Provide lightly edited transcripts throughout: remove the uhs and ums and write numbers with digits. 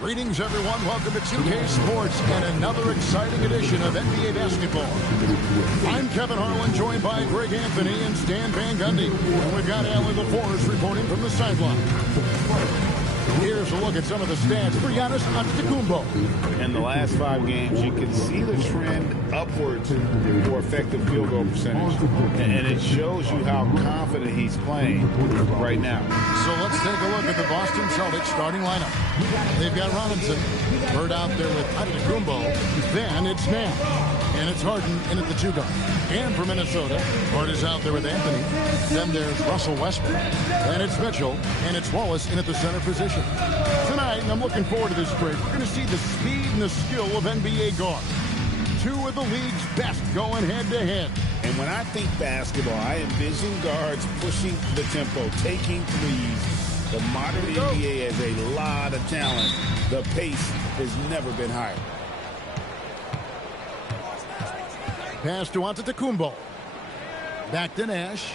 Greetings, everyone. Welcome to 2K Sports and another exciting edition of NBA basketball. I'm Kevin Harlan, joined by Greg Anthony and Stan Van Gundy. And we've got Alan LaForest reporting from the sideline. Here's a look at some of the stats for Giannis Antetokounmpo. In the last 5 games, you can see the trend upwards for effective field goal percentage. And it shows you how confident he's playing right now. So let's take a look at the Boston Celtics starting lineup. They've got Robinson, Bird out there with Antetokounmpo. Then it's Nam, and it's Harden in at the 2 guard. And for Minnesota, Bird is out there with Anthony. Then there's Russell Westbrook. And it's Mitchell, and it's Wallace in at the center position. Tonight, and I'm looking forward to this break, we're going to see the speed and the skill of NBA guards. 2 of the league's best going head-to-head. And when I think basketball, I envision guards pushing the tempo, taking threes. The modern NBA has a lot of talent. The pace has never been higher. Pass to Antetokounmpo. Back to Nash.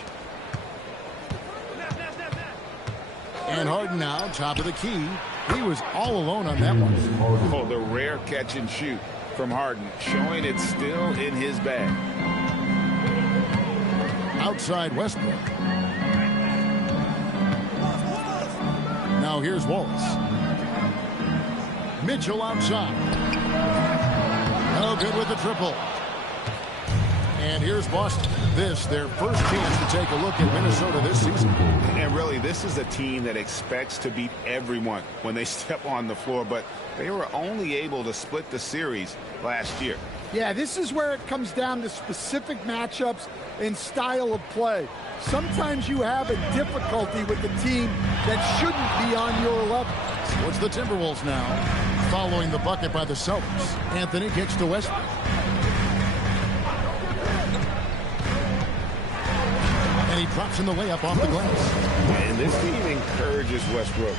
And Harden now, top of the key. He was all alone on that one. Oh, the rare catch and shoot from Harden, showing it's still in his bag. Outside Westbrook. Now here's Wallace. Mitchell outside. No good with the triple. And here's Boston. This, their first chance to take a look at Minnesota this season. And really, this is a team that expects to beat everyone when they step on the floor, but they were only able to split the series last year. Yeah, this is where it comes down to specific matchups and style of play. Sometimes you have a difficulty with the team that shouldn't be on your level. So it's the Timberwolves now, following the bucket by the Celtics. Anthony kicks to Westbrook. And he drops in the layup off the glass. And this team encourages Westbrook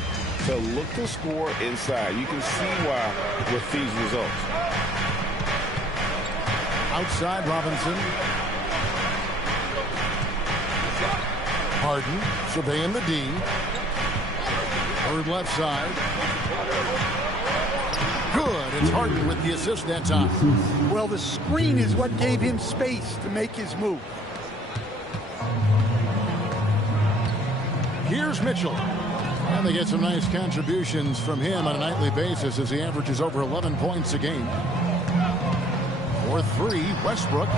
to look to score inside. You can see why with these results. Outside Robinson. Harden surveying the D. Bird left side. Good. It's Harden with the assist that time. Well, the screen is what gave him space to make his move. Here's Mitchell. And they get some nice contributions from him on a nightly basis as he averages over 11 points a game. For 3, Westbrook.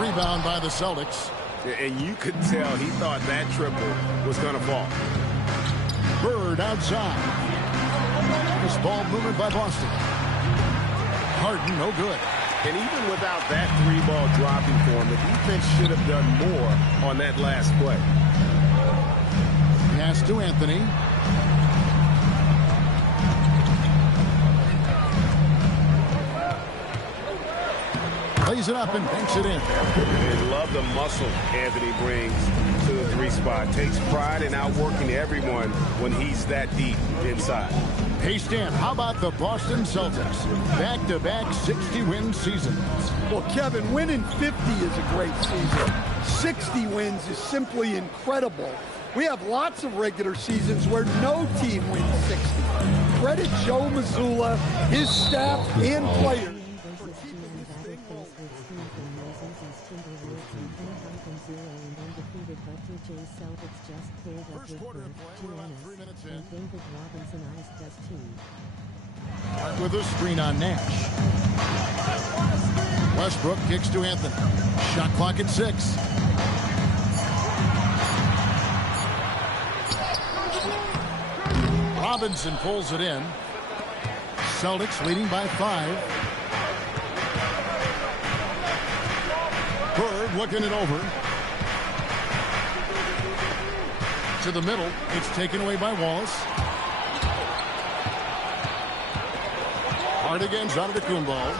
Rebound by the Celtics. And you could tell he thought that triple was going to fall. Bird outside. This ball movement by Boston. Harden, no good. And even without that 3-ball dropping for him, the defense should have done more on that last play. Pass to Anthony. Lays it up and banks it in. And love the muscle Anthony brings to the 3 spot. Takes pride in outworking everyone when he's that deep inside. Hey, Stan, how about the Boston Celtics? Back-to-back 60-win seasons. Well, Kevin, winning 50 is a great season. 60 wins is simply incredible. We have lots of regular seasons where no team wins 60. Credit Joe Mazzulla, his staff, and players. First quarter of play, we're about 3 minutes in. Start with a screen on Nash. Westbrook kicks to Anthony. Shot clock at 6. Robinson pulls it in. Celtics leading by 5. Bird looking it over. To the middle. It's taken away by Wallace. Hard against Antetokounmpo.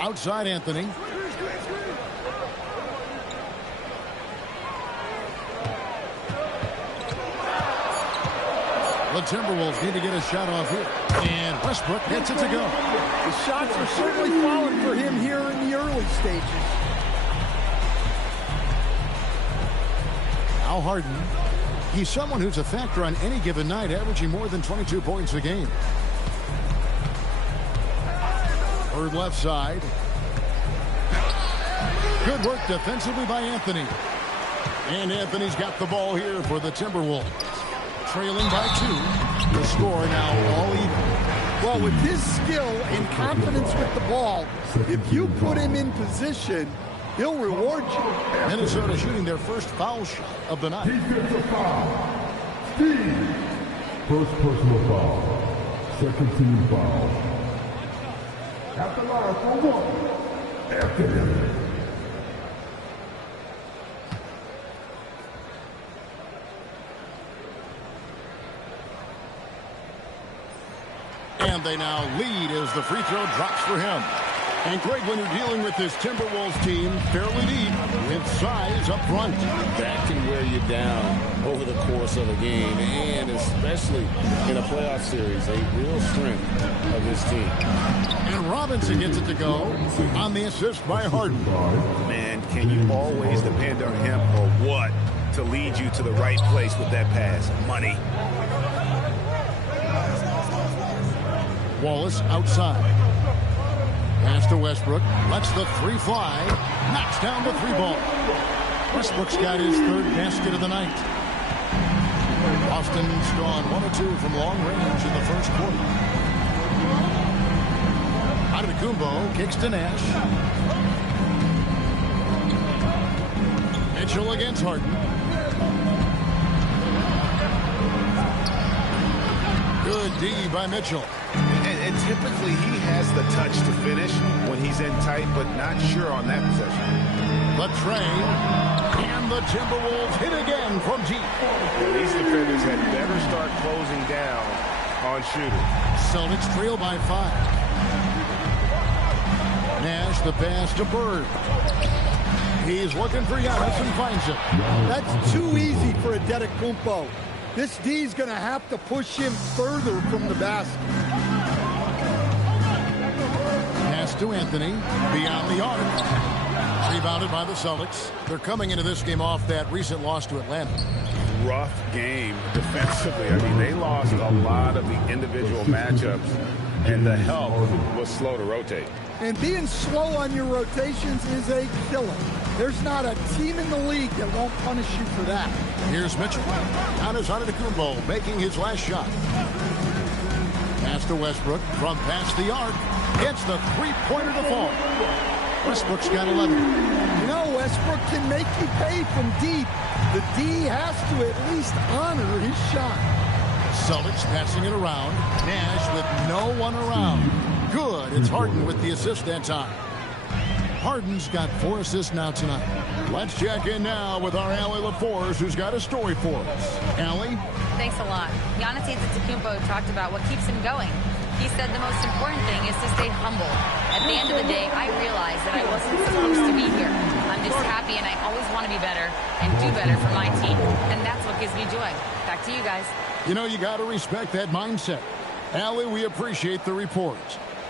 Outside Anthony. The Timberwolves need to get a shot off here. And Westbrook gets it to go. The shots are certainly falling for him here in the early stages. Now Harden. He's someone who's a factor on any given night, averaging more than 22 points a game. Bird left side. Good work defensively by Anthony. And Anthony's got the ball here for the Timberwolves. Trailing by 2. The score now all even. Well, with his skill and confidence with the ball, if you put him in position, he'll reward you. Minnesota shooting their first foul shot of the night. Defensive foul. Steve. First personal foul. Second team foul. At the line for 1. Anthony. And they now lead as the free throw drops for him. And Greg, when you're dealing with this Timberwolves team, fairly deep, with size up front. That can wear you down over the course of a game, and especially in a playoff series, a real strength of this team. And Robinson gets it to go on the assist by Harden. Man, can you always depend on him or what to lead you to the right place with that pass? Money. Wallace outside. Pass to Westbrook. Lets the 3 fly. Knocks down the 3 ball. Westbrook's got his 3rd basket of the night. Boston's gone 1 of 2 from long range in the first quarter. Antetokounmpo kicks to Nash. Mitchell against Harden. Good D by Mitchell. And typically he has the touch to finish when he's in tight, but not sure on that possession. The train, and the Timberwolves hit again from deep. These defenders had better start closing down on shooting. Celtics trail by 5. Nash the pass to Bird. He's looking for Giannis and finds it. That's too easy for Antetokounmpo. This D's going to have to push him further from the basket. Pass to Anthony. Beyond the arc. Rebounded by the Celtics. They're coming into this game off that recent loss to Atlanta. Rough game defensively. I mean, they lost a lot of the individual matchups, and the help was slow to rotate. And being slow on your rotations is a killer. There's not a team in the league that won't punish you for that. Here's Mitchell. Giannis Antetokounmpo making his last shot. Pass to Westbrook from past the arc. Gets the 3-pointer to fall. Westbrook's got 11. You know, Westbrook can make you pay from deep. The D has to at least honor his shot. Celtics passing it around. Nash with no one around. Good. It's Harden with the assist that time. Harden's got 4 assists now tonight. Let's check in now with our Allie LaForce, who's got a story for us. Allie? Thanks a lot. Giannis Antetokounmpo talked about what keeps him going. He said the most important thing is to stay humble. At the end of the day, I realized that I wasn't supposed to be here. I'm just happy, and I always want to be better and do better for my team. And that's what gives me joy. Back to you guys. You know, you got to respect that mindset. Allie, we appreciate the report.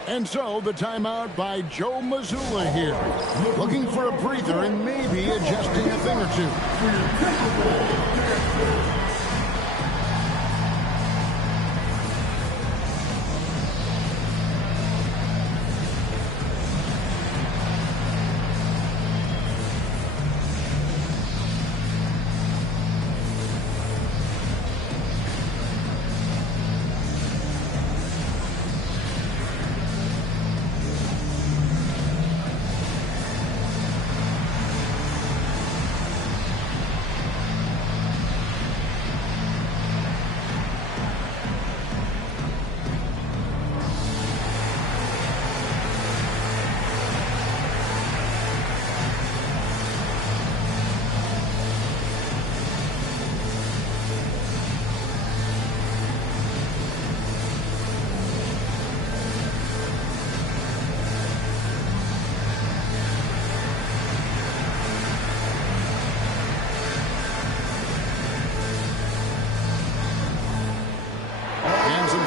And so, the timeout by Joe Mazzulla here. Looking for a breather and maybe adjusting a thing or two.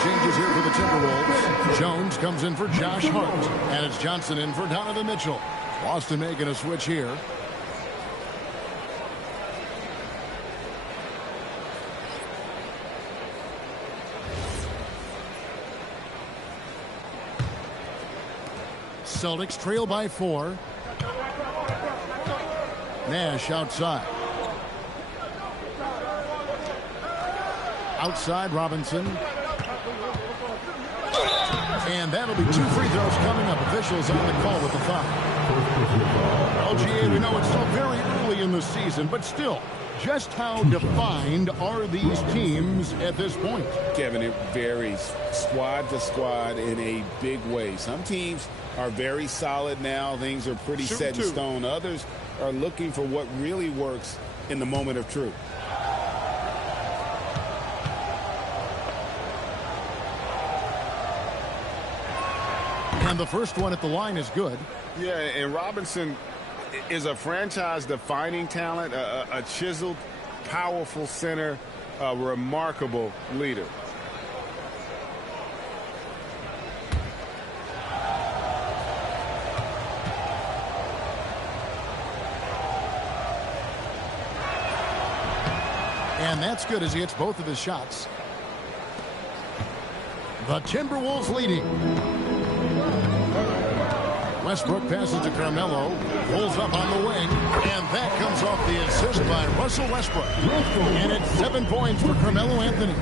Changes here for the Timberwolves. Jones comes in for Josh Hart. And it's Johnson in for Donovan Mitchell. Boston making a switch here. Celtics trail by 4. Nash outside. Outside Robinson. And that'll be 2 free throws coming up. Officials on the call with the foul. LGA, we know it's still very early in the season, but still, just how defined are these teams at this point? Kevin, it varies squad to squad in a big way. Some teams are very solid now. Things are pretty set in stone. Others are looking for what really works in the moment of truth. And the first one at the line is good. Yeah, and Robinson is a franchise-defining talent, a chiseled, powerful center, a remarkable leader. And that's good as he hits both of his shots. The Timberwolves leading. Westbrook passes to Carmelo, pulls up on the wing, and that comes off the assist by Russell Westbrook. And it's 7 points for Carmelo Anthony.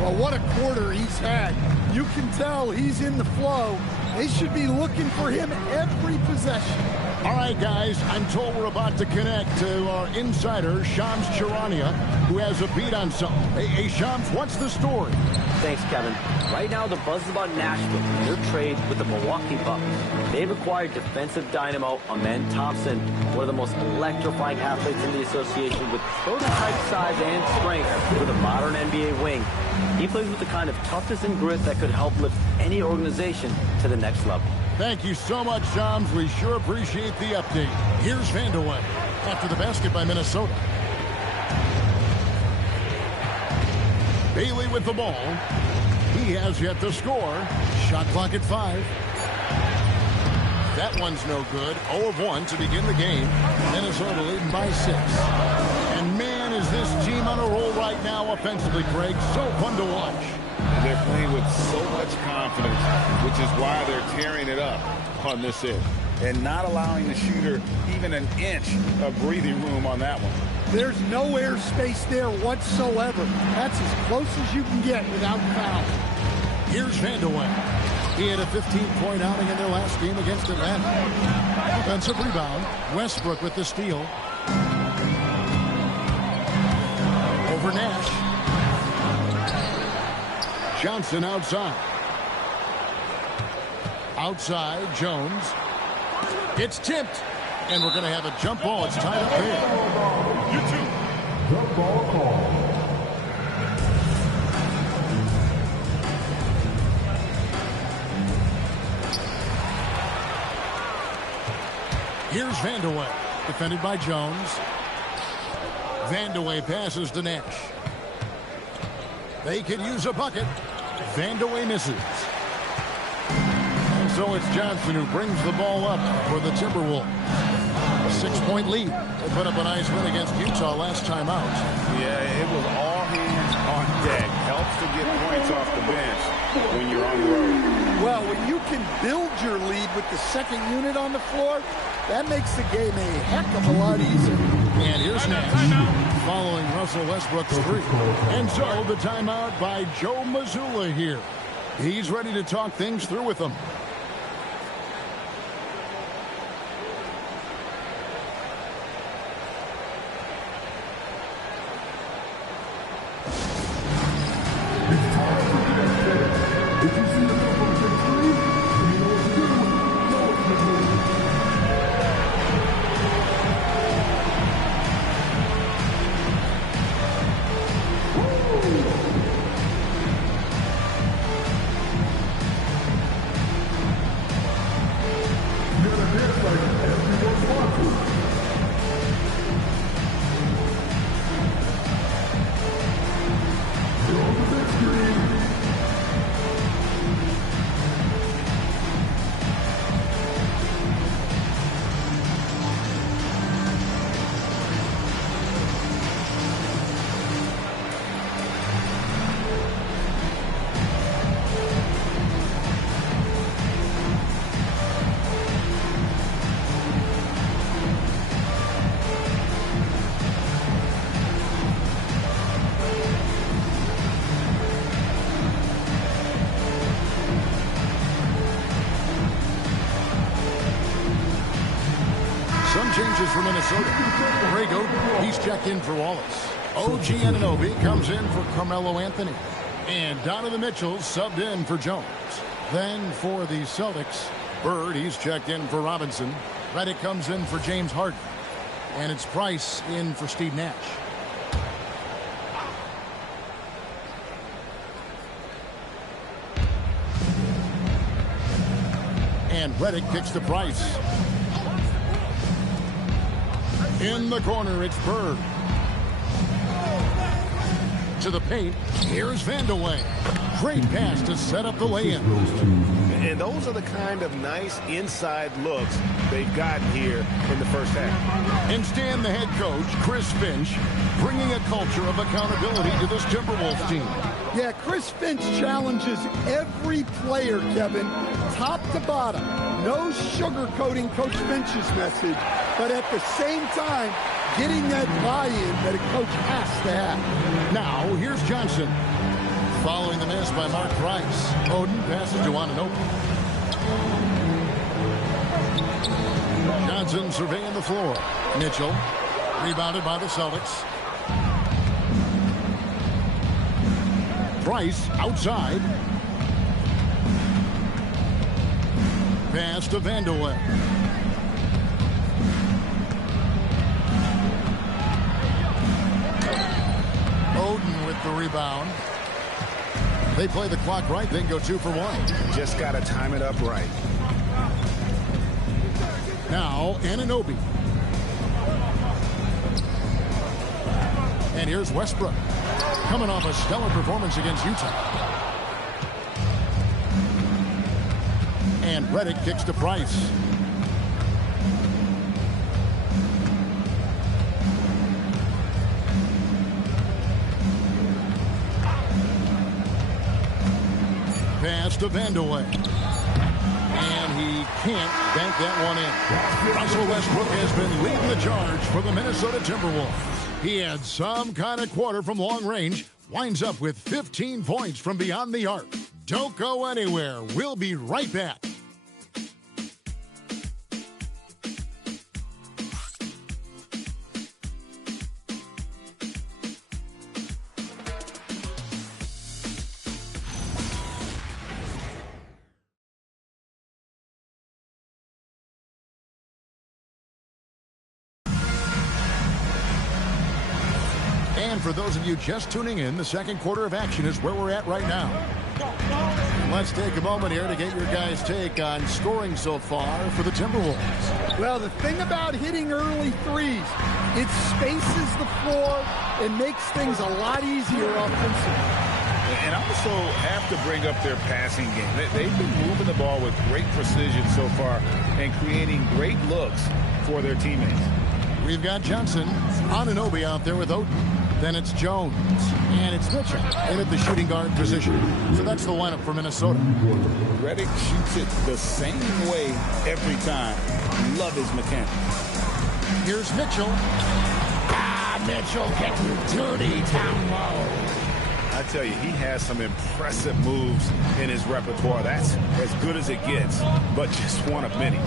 Well, what a quarter he's had. You can tell he's in the flow. They should be looking for him every possession. All right, guys, I'm told we're about to connect to our insider, Shams Charania, who has a beat on something. Hey, Shams, what's the story? Thanks, Kevin. Right now, the buzz is about Nashville and their trade with the Milwaukee Bucks. They've acquired defensive dynamo Amen Thompson, one of the most electrifying athletes in the association with prototype size and strength with a modern NBA wing. He plays with the kind of toughness and grit that could help lift any organization to the next level. Thank you so much, Shams. We sure appreciate the update. Here's Vandeweghe after the basket by Minnesota. Bailey with the ball. He has yet to score. Shot clock at 5. That one's no good. 0 of 1 to begin the game. Minnesota leading by 6. And man, is this team on a roll right now offensively, Greg. So fun to watch. They're playing with so much confidence, which is why they're tearing it up on this end. And not allowing the shooter even an inch of breathing room on that one. There's no airspace there whatsoever. That's as close as you can get without foul. Here's Vandeweghe. He had a 15-point outing in their last game against Atlanta. Offensive rebound. Westbrook with the steal. Over Nash. Johnson outside. Outside, Jones. It's tipped. And we're going to have a jump ball. It's tied up there. Jump ball call. Here's Vandeweghe, defended by Jones. Vandeweghe passes to Nash. They could use a bucket. Vandeweghe misses. And so it's Johnson who brings the ball up for the Timberwolves. A 6-point lead. They put up a nice win against Utah last time out. Yeah, it was all hands on deck. Helps to get points off the bench when you're on the road. Well, when you can build your lead with the second unit on the floor, that makes the game a heck of a lot easier. And here's Nash following Russell Westbrook's 3. And so the timeout by Joe Mazzulla here. He's ready to talk things through with them. pitches for Minnesota. Greg Oden, he's checked in for Wallace. OG-Anunoby comes in for Carmelo Anthony. And Donovan Mitchell subbed in for Jones. Then for the Celtics, Bird, he's checked in for Robinson. Redick comes in for James Harden. And it's Price in for Steve Nash. And Redick kicks to Price. In the corner, it's Bird. To the paint, here's Van de Ven. Great pass to set up the lay-in. And those are the kind of nice inside looks they've gotten here in the first half. And Stan, the head coach, Chris Finch, bringing a culture of accountability to this Timberwolves team. Yeah, Chris Finch challenges every player, Kevin, top to bottom. No sugarcoating Coach Finch's message, but at the same time, getting that buy-in that a coach has to have. Now, here's Johnson. Following the miss by Mark Price. Oden passes to Anunoby. Johnson surveying the floor. Mitchell, rebounded by the Celtics. Price outside. Pass to Van de Ven. Oden with the rebound. They play the clock right, then go 2 for 1. Just got to time it up right. Now, Anunoby. And here's Westbrook. Coming off a stellar performance against Utah. And Redick kicks to Price. Pass to Van de Ven. And he can't bank that one in. Russell Westbrook has been leading the charge for the Minnesota Timberwolves. He had some kind of quarter from long range. Winds up with 15 points from beyond the arc. Don't go anywhere. We'll be right back. And for those of you just tuning in, the second quarter of action is where we're at right now. Let's take a moment here to get your guys' take on scoring so far for the Timberwolves. Well, the thing about hitting early threes, it spaces the floor and makes things a lot easier offensively. And also have to bring up their passing game. They've been moving the ball with great precision so far and creating great looks for their teammates. We've got Johnson, Anunoby out there with Oden. Then it's Jones, and it's Mitchell in at the shooting guard position. So that's the lineup for Minnesota. Redick shoots it the same way every time. Love his mechanics. Here's Mitchell. Mitchell getting dirty down low. I tell you, he has some impressive moves in his repertoire. That's as good as it gets, but just one of many.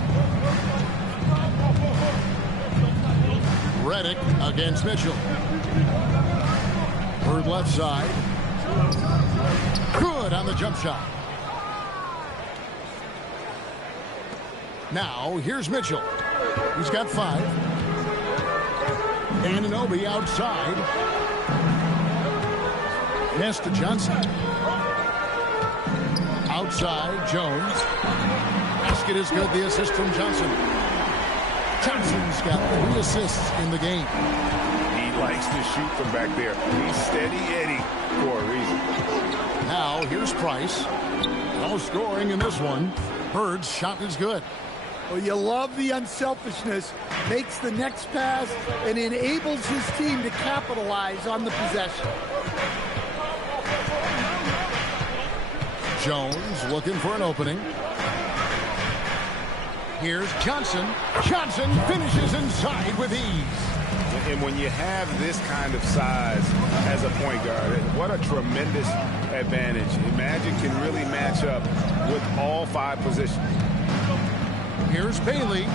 Redick against Mitchell. Bird left side. Good on the jump shot. Now, here's Mitchell. He's got 5. Anunoby outside. Yes to Johnson. Outside, Jones. Basket is good. The assist from Johnson. Johnson's got 3 assists in the game. He likes to shoot from back there. He's steady Eddie for a reason. Now, here's Price. No scoring in this one. Bird's shot is good. Well, you love the unselfishness. Makes the next pass and enables his team to capitalize on the possession. Jones looking for an opening. Here's Johnson. Johnson finishes inside with ease. And when you have this kind of size as a point guard, what a tremendous advantage. Magic can really match up with all 5 positions. Here's Bailey.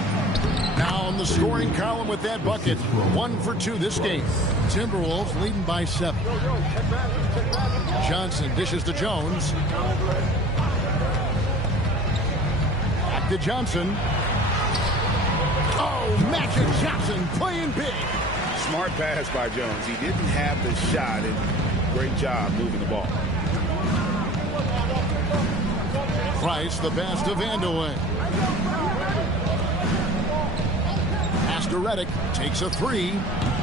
Now in the scoring column with that bucket. 1 for 2 this game. Timberwolves leading by 7. Johnson dishes to Jones. Back to Johnson. Oh, Magic Johnson playing big. Smart pass by Jones. He didn't have the shot, and great job moving the ball. Price the pass to Vandeweghe. Pass to Redick. Takes a 3.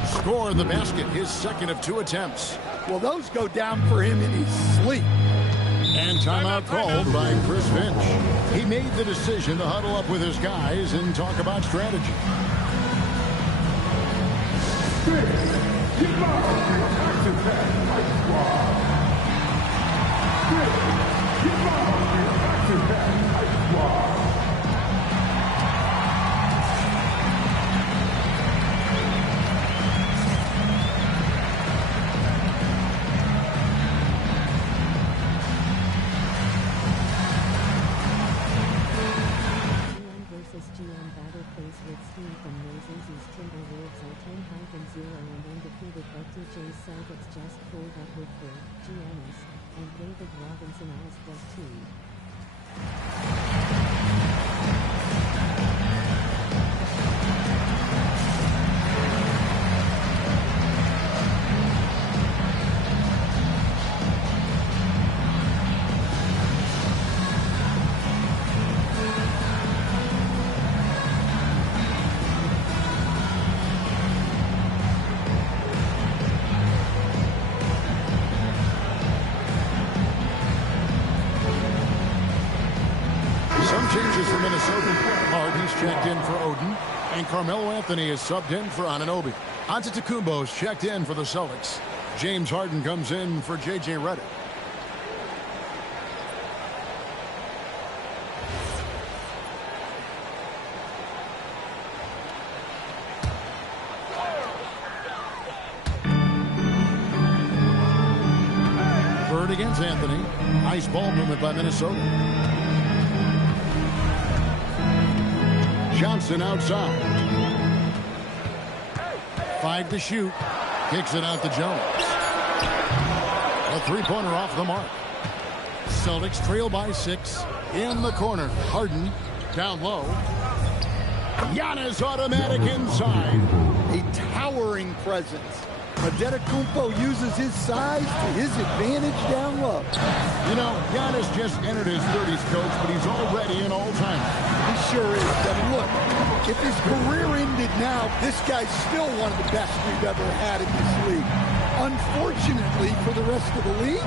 Score the basket. His second of 2 attempts. Well, those go down for him in his sleep. And timeout called by Chris Finch. He made the decision to huddle up with his guys and talk about strategy. GM battle plays with Steve from Moses' Timberwolves are 10-0 and undefeated, but DJ's Celtics just pulled up with Giannis and David Robinson as +2. Changes for Minnesota. Harden's checked in for Oden, and Carmelo Anthony is subbed in for Anunoby. Antetokounmpo's checked in for the Celtics. James Harden comes in for J.J. Redick. Bird against Anthony. Nice ball movement by Minnesota. Johnson outside. 5 to shoot. Kicks it out to Jones. A 3-pointer off the mark. Celtics trail by 6. In the corner. Harden down low. Giannis automatic inside. A towering presence. Antetokounmpo uses his size to his advantage down low. You know, Giannis just entered his 30s, coach, but he's already an all-timer. He sure is. I mean, look, if his career ended now, this guy's still one of the best we've ever had in this league. Unfortunately for the rest of the league,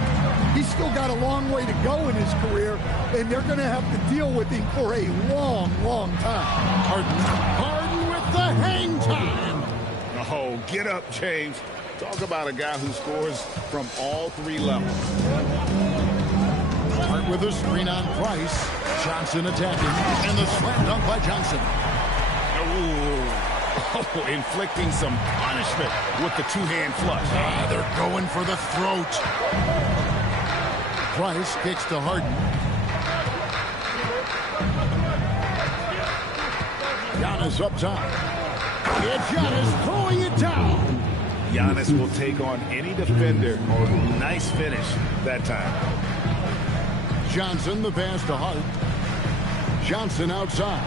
he's still got a long way to go in his career, and they're going to have to deal with him for a long, long time. Harden with the hang time. Oh, get up, James. Talk about a guy who scores from all 3 levels. Hart with a screen on Price. Johnson attacking. And the slam dunk by Johnson. Oh, inflicting some punishment with the 2-hand flush. They're going for the throat. Price kicks to Harden. Giannis up top. It's Giannis throwing it down. Giannis will take on any defender. Nice finish that time. Johnson, the pass to Hart. Johnson outside.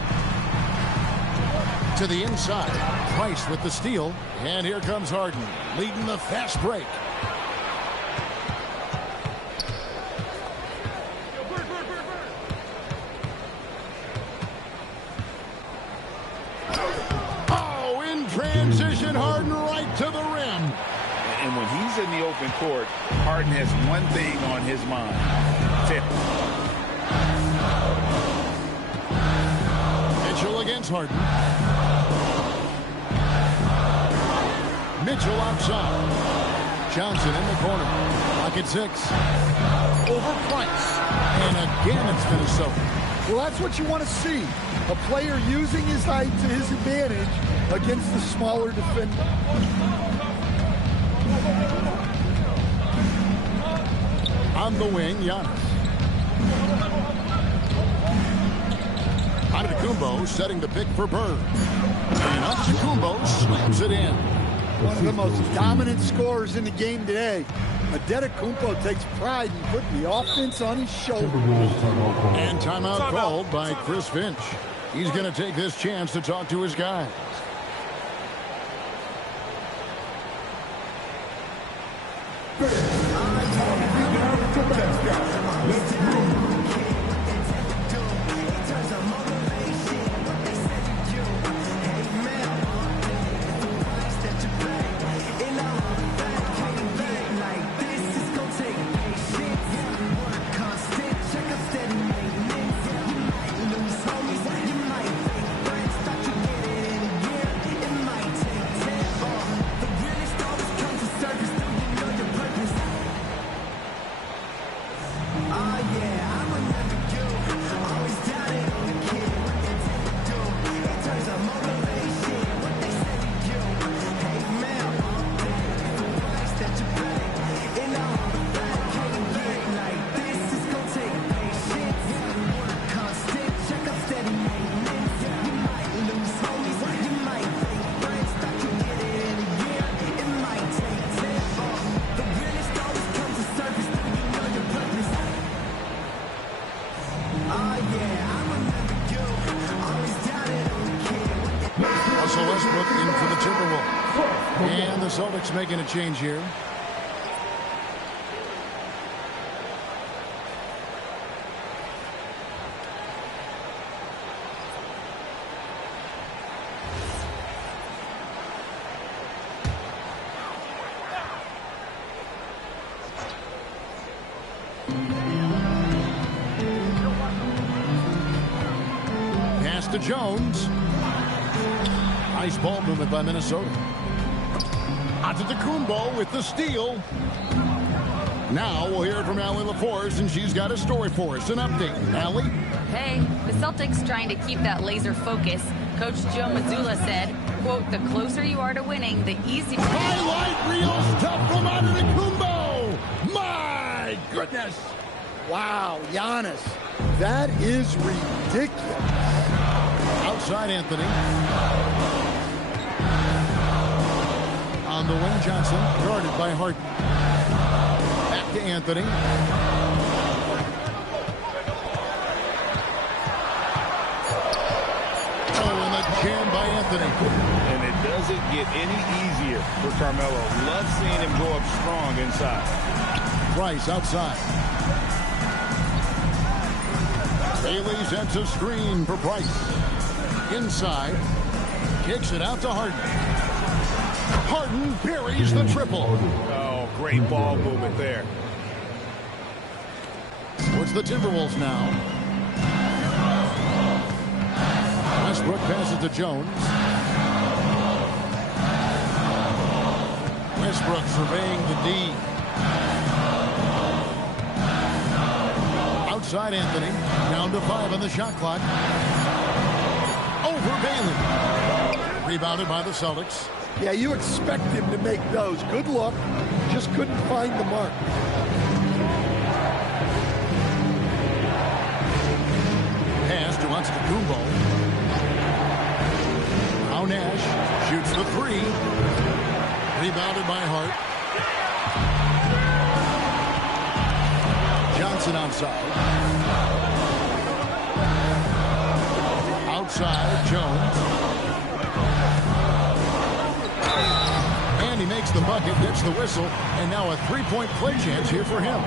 To the inside. Price with the steal. And here comes Harden, leading the fast break. Oh, in transition, Harden right to the rim. And when he's in the open court, Harden has one thing on his mind. Tip. Mitchell against Harden. Mitchell outside. Johnson in the corner. Pocket 6. Over Price. And again it's Minnesota. Well, that's what you want to see. A player using his height to his advantage against the smaller defender. On the wing, Giannis. Antetokounmpo setting the pick for Bird. And Antetokounmpo slams it in. One of the most dominant scorers in the game today. Antetokounmpo takes pride in putting the offense on his shoulder. And timeout called by Chris Finch. He's going to take this chance to talk to his guys. Westbrook in for the Timberwolves. And the Celtics making a change here. Pass to Jones. Nice ball movement by Minnesota. Antetokounmpo with the steal. Now we'll hear from Allie LaForce, and she's got a story for us. An update. Allie? Hey, the Celtics trying to keep that laser focus. Coach Joe Mazzulla said, quote, the closer you are to winning, the easier. Highlight reel stuff from Antetokounmpo. My goodness. Wow, Giannis. That is ridiculous. Outside Anthony. On the wing, Johnson, guarded by Harden. Back to Anthony. Oh, and the jam by Anthony. And it doesn't get any easier for Carmelo. Love seeing him go up strong inside. Price outside. Bailey sets a screen for Price. Inside. Kicks it out to Harden. Harden buries the triple. Oh, great ball movement there. Towards the Timberwolves now. Westbrook passes to Jones. Westbrook surveying the D. Outside Anthony. Down to 5 on the shot clock. Over Bailey. Rebounded by the Celtics. Yeah, you expect him to make those. Good luck. Just couldn't find the mark. Pass to Antetokounmpo. Now Nash shoots the 3. Rebounded by Hart. Johnson outside. Outside, Jones. And he makes the bucket, gets the whistle, and now a three-point play chance here for him.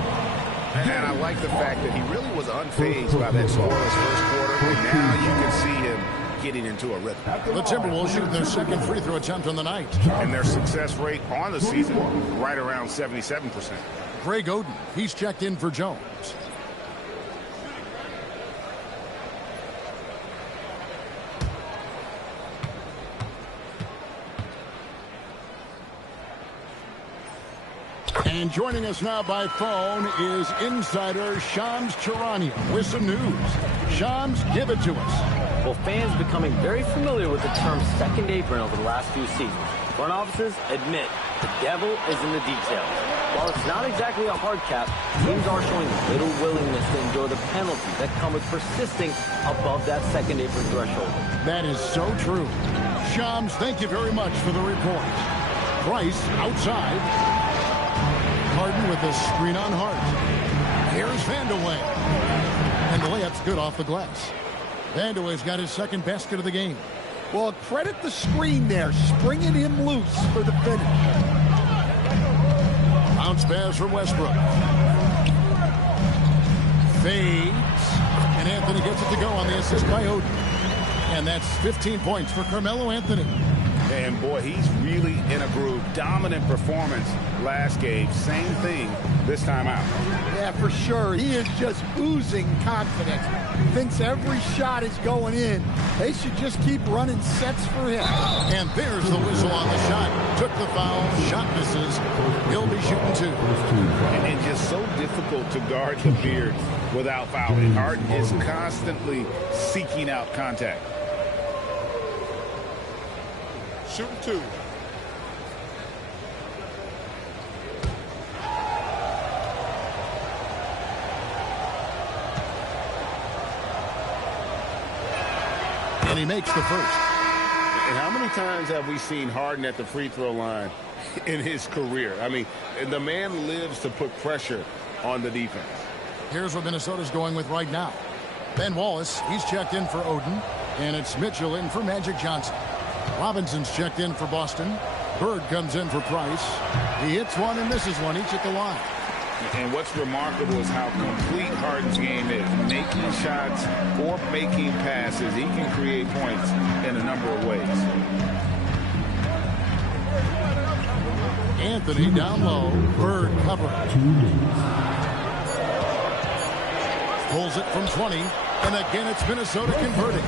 And I like the fact that he really was unfazed by that scoreless first quarter, and now you can see him getting into a rhythm. The Timberwolves shooting their second free throw attempt on the night. And their success rate on the season right around 77%. Greg Oden, he's checked in for Jones. And joining us now by phone is insider Shams Charania with some news. Shams, give it to us. Well, fans becoming very familiar with the term second apron over the last few seasons. Front offices admit The devil is in the details. While it's not exactly a hard cap, teams are showing little willingness to endure the penalties that come with persisting above that second apron threshold. That is so true. Shams, thank you very much for the report. Price outside. Harden with a screen on Hart. Here's Vandeweghe. And the layup's good off the glass. Vandeweghe's got his second basket of the game. Well, credit the screen there, springing him loose for the finish. Bounce pass from Westbrook. Fades. And Anthony gets it to go on the assist by Oden. And that's 15 points for Carmelo Anthony. And boy, he's really in a groove. Dominant performance last game. Same thing this time out. Yeah, for sure. He is just oozing confidence. Thinks every shot is going in. They should just keep running sets for him. And there's the whistle on the shot. Took the foul. Shot misses. He'll be shooting two. And just so difficult to guard the beard without fouling. Harden is constantly seeking out contact. Shooting two. And he makes the first. And how many times have we seen Harden at the free throw line in his career? I mean, the man lives to put pressure on the defense. Here's what Minnesota's going with right now. Ben Wallace, he's checked in for Oden. And it's Mitchell in for Magic Johnson. Robinson's checked in for Boston. Bird comes in for Price. He hits one and misses one, each at the line. And what's remarkable is how complete Harden's game is. Making shots or making passes. He can create points in a number of ways. Anthony down low. Bird covering. Pulls it from 20. And again, it's Minnesota converting.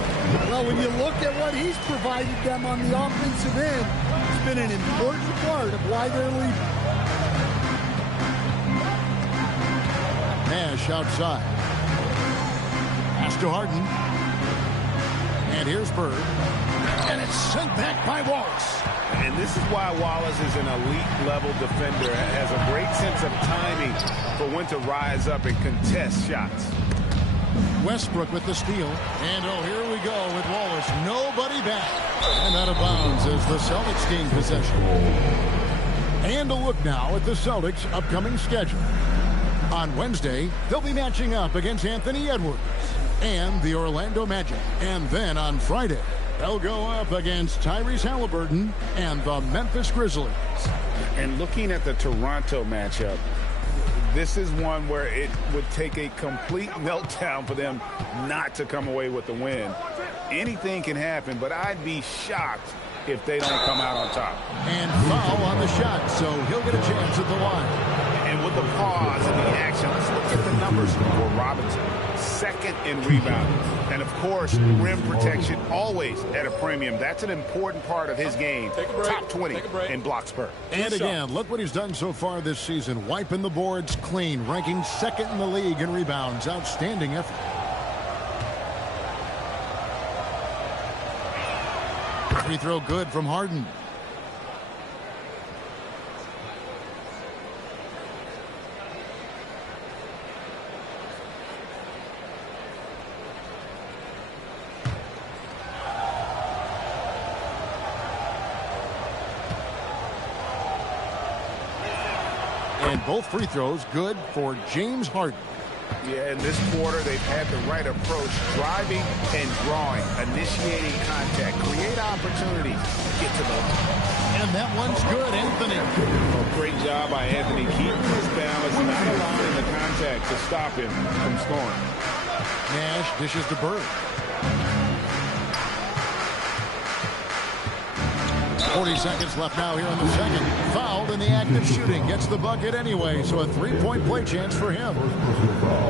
Well, when you look at what he's provided them on the offensive end, it's been an important part of why they're leading. Nash outside. Pass to Harden. And here's Bird. And it's sent back by Wallace. And this is why Wallace is an elite-level defender. Has a great sense of timing for when to rise up and contest shots. Westbrook with the steal. And oh, here we go with Wallace. Nobody back. And out of bounds as the Celtics gain possession. And a look now at the Celtics' upcoming schedule. On Wednesday, they'll be matching up against Anthony Edwards and the Orlando Magic. And then on Friday, they'll go up against Tyrese Halliburton and the Memphis Grizzlies. And looking at the Toronto matchup, this is one where it would take a complete meltdown for them not to come away with the win. Anything can happen, but I'd be shocked if they don't come out on top. And foul on the shot, so he'll get a chance at the line. And with the pause and the action, let's look at the numbers for Robinson. Second in rebounding. And, of course, rim protection always at a premium. That's an important part of his game. Top 20 in blocks per. And again, look what he's done so far this season. Wiping the boards clean, ranking second in the league in rebounds. Outstanding effort. Free throw good from Harden. And both free throws good for James Harden. Yeah, in this quarter, they've had the right approach. Driving and drawing. Initiating contact. Create opportunities. Get to the line. And that one's good, Anthony. Great job by Anthony. Keeping his balance, not allowing the contact to stop him from scoring. Nash dishes to Bird. 40 seconds left now here in the second. Fouled in the act of shooting. Gets the bucket anyway, so a three-point play chance for him.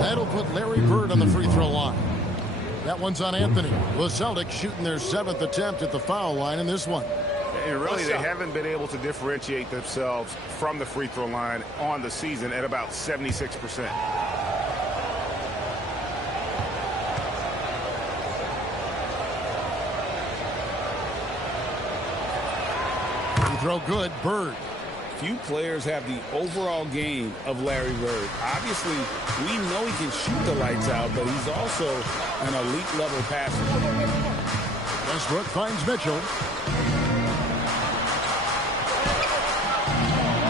That'll put Larry Bird on the free throw line. That one's on Anthony. The Celtics shooting their 7th attempt at the foul line in this one. And really, they haven't been able to differentiate themselves from the free throw line on the season at about 76%. Throw good. Bird few players have the overall game of Larry Bird. Obviously, we know he can shoot the lights out, but he's also an elite level passer. Westbrook finds Mitchell.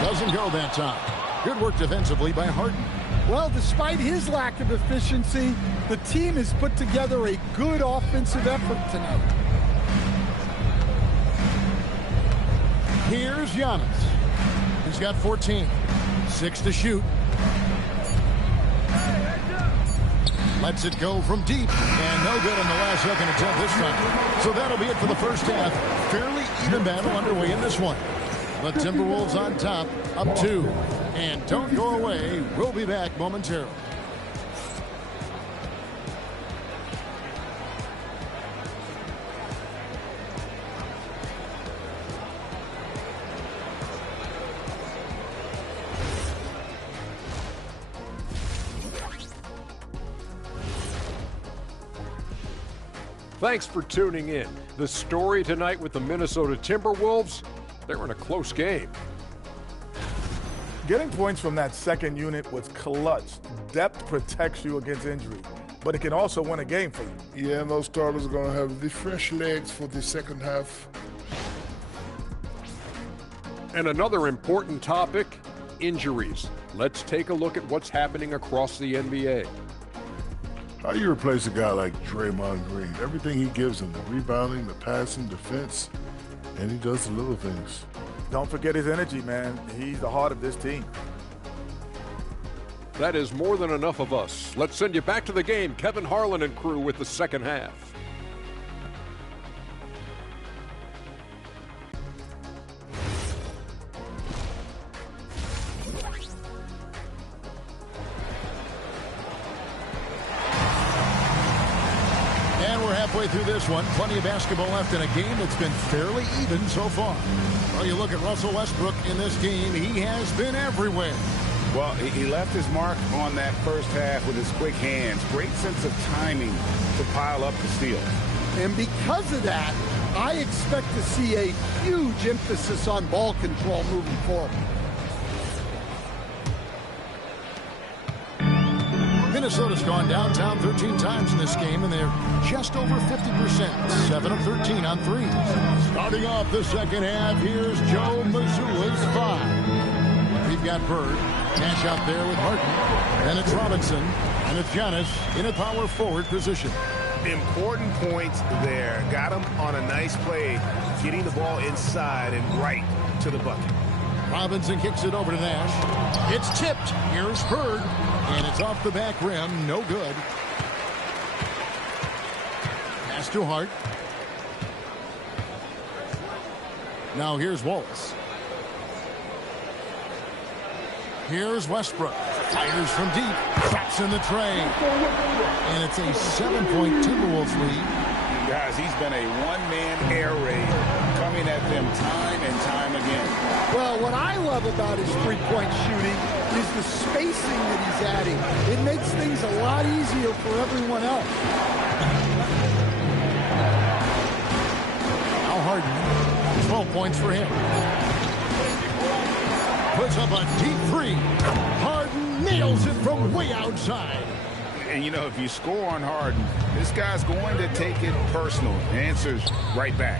Doesn't go that time. Good work defensively by Harden. Well, despite his lack of efficiency, the team has put together a good offensive effort tonight. Here's Giannis. He's got 14. 6 to shoot. Lets it go from deep. And no good on the last second attempt this time. So that'll be it for the first half. Fairly even battle underway in this one. The Timberwolves on top, up 2. And don't go away. We'll be back momentarily. Thanks for tuning in. The story tonight with the Minnesota Timberwolves, they're in a close game. Getting points from that second unit was clutch. Depth protects you against injury, but it can also win a game for you. Yeah, and those starters are going to have the fresh legs for the second half. And another important topic, injuries. Let's take a look at what's happening across the NBA. How do you replace a guy like Draymond Green? Everything he gives him, the rebounding, the passing, defense, and he does the little things. Don't forget his energy, man. He's the heart of this team. That is more than enough of us. Let's send you back to the game. Kevin Harlan and crew with the second half. Halfway through this one, plenty of basketball left in a game that's been fairly even so far. Well, you look at Russell Westbrook in this game, he has been everywhere. Well, he left his mark on that first half with his quick hands. Great sense of timing to pile up the steal. And because of that, I expect to see a huge emphasis on ball control moving forward. Minnesota's gone downtown 13 times in this game, and they're just over 50%, 7 of 13 on threes. Starting off the second half, here's Joe Mazzulla's 5. We've got Bird, cash out there with Harden, then it's Robinson, and it's Giannis in a power forward position. Important points there. Got him on a nice play, getting the ball inside and right to the bucket. Robinson kicks it over to Nash. It's tipped. Here's Bird. And it's off the back rim. No good. Pass to Hart. Now here's Wallace. Here's Westbrook. Fires from deep. Traps in the tray. And it's a 7-point Timberwolves lead. Guys, he's been a one-man air raid coming at them time and time again. Well, what I love about his three-point shooting is the spacing that he's adding. It makes things a lot easier for everyone else. Now Harden, 12 points for him. Puts up a deep three. Harden nails it from way outside. And, you know, if you score on Harden, this guy's going to take it personal. Answers right back.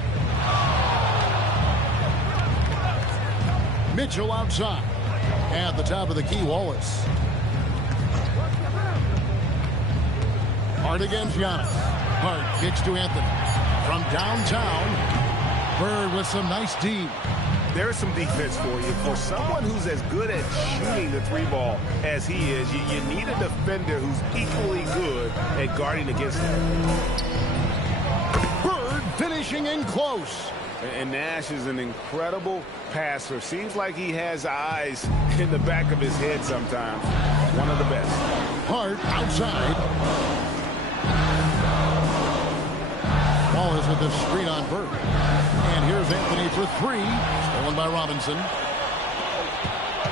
Mitchell outside. At the top of the key, Wallace. Hart against Giannis. Hart kicks to Anthony. From downtown, Bird with some nice D. There's some defense for you. For someone who's as good at shooting the three ball as he is, you need a defender who's equally good at guarding against him. Bird finishing in close. And Nash is an incredible passer. Seems like he has eyes in the back of his head sometimes. One of the best. Hart outside. Wallace with the screen on Bird. And here's Anthony for 3. Stolen by Robinson.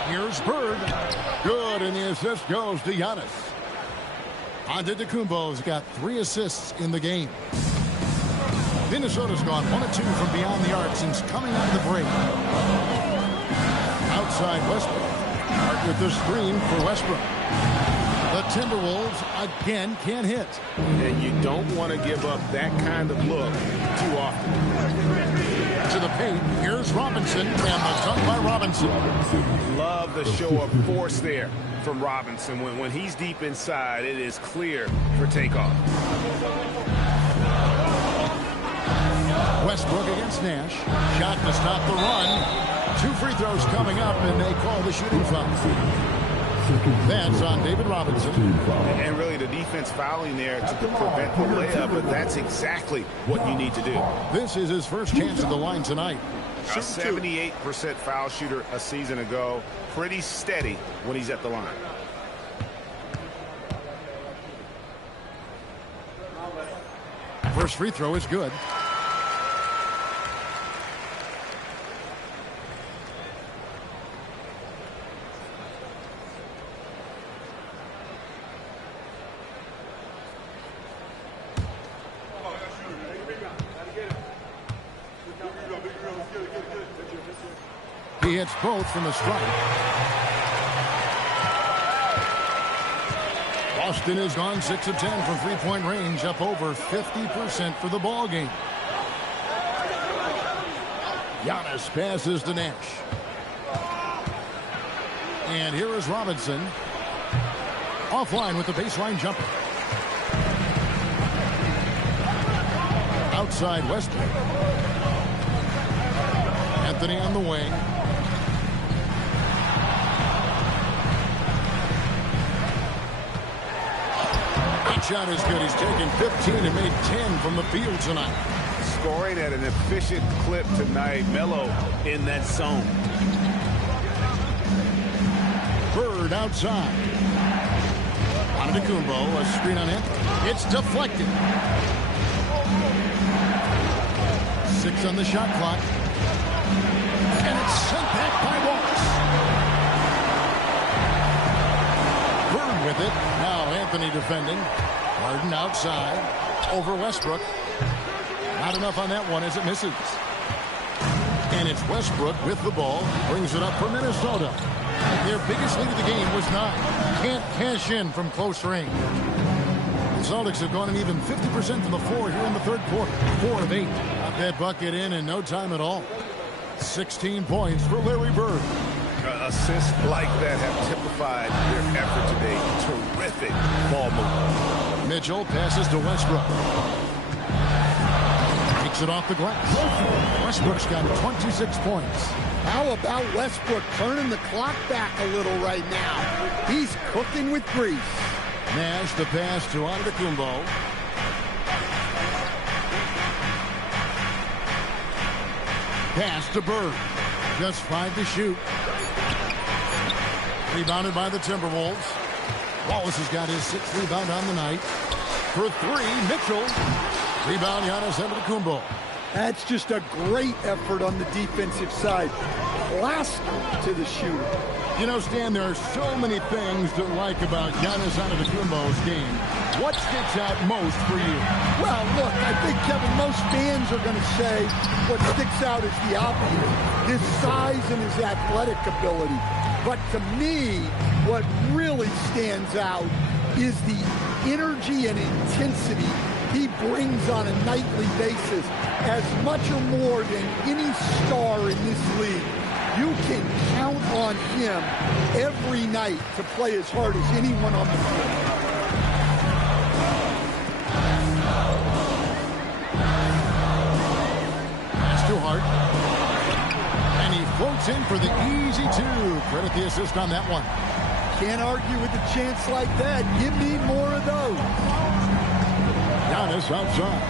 Here's Bird. Good, and the assist goes to Giannis. Antetokounmpo's got 3 assists in the game. Minnesota's gone 1 of 2 from beyond the arc since coming out of the break. outside Westbrook. Hart with the screen for Westbrook. The Timberwolves again can't hit. And you don't want to give up that kind of look too often. To the paint, here's Robinson, and the dunk by Robinson. Love the show of force there from Robinson. When he's deep inside, it is clear for takeoff. Westbrook against Nash. Shot to stop the run. 2 free throws coming up, and they call the shooting foul. That's on David Robinson. And really the defense fouling there to prevent the layup, but that's exactly what you need to do. This is his first chance at the line tonight. A 78% foul shooter a season ago. Pretty steady when he's at the line. First free throw is good. He hits both from the stripe. Boston has gone 6 of 10 from three-point range, up over 50% for the ball game. Giannis passes to Nash. And here is Robinson. Offline with the baseline jumper. Outside Westbrook. Anthony on the wing. Shot is good. He's taken 15 and made 10 from the field tonight. Scoring at an efficient clip tonight. Melo in that zone. Bird outside. Antetokounmpo, a screen on him. It's deflected. 6 on the shot clock. And it's sent back by Wallace. Bird with it. Now Anthony defending. Harden outside, over Westbrook. Not enough on that one as it misses. And it's Westbrook with the ball. Brings it up for Minnesota. Their biggest lead of the game was 9. Can't cash in from close range. The Celtics have gone an even 50% from the floor here in the third quarter. 4 of 8. Got that bucket in no time at all. 16 points for Larry Bird. Assists like that have typified their effort today. Terrific ball movement. Mitchell passes to Westbrook. Takes it off the glass. Westbrook's got 26 points. How about Westbrook turning the clock back a little right now? He's cooking with grease. Nash the pass to Antetokounmpo. Pass to Bird. Just 5 to shoot. Rebounded by the Timberwolves. Wallace has got his 6th rebound on the night. For 3, Mitchell. Rebound, Giannis Antetokounmpo. That's just a great effort on the defensive side. Plastered to the shooter. You know, Stan, there are so many things to like about Giannis Antetokounmpo's game. What sticks out most for you? Well, look, I think, Kevin, most fans are going to say what sticks out is the obvious. His size and his athletic ability. But to me, what really stands out is the energy and intensity he brings on a nightly basis, as much or more than any star in this league. You can count on him every night to play as hard as anyone on the field. That's too hard. And he floats in for the easy 2. Credit the assist on that one. Can't argue with a chance like that. Give me more of those. Giannis outside.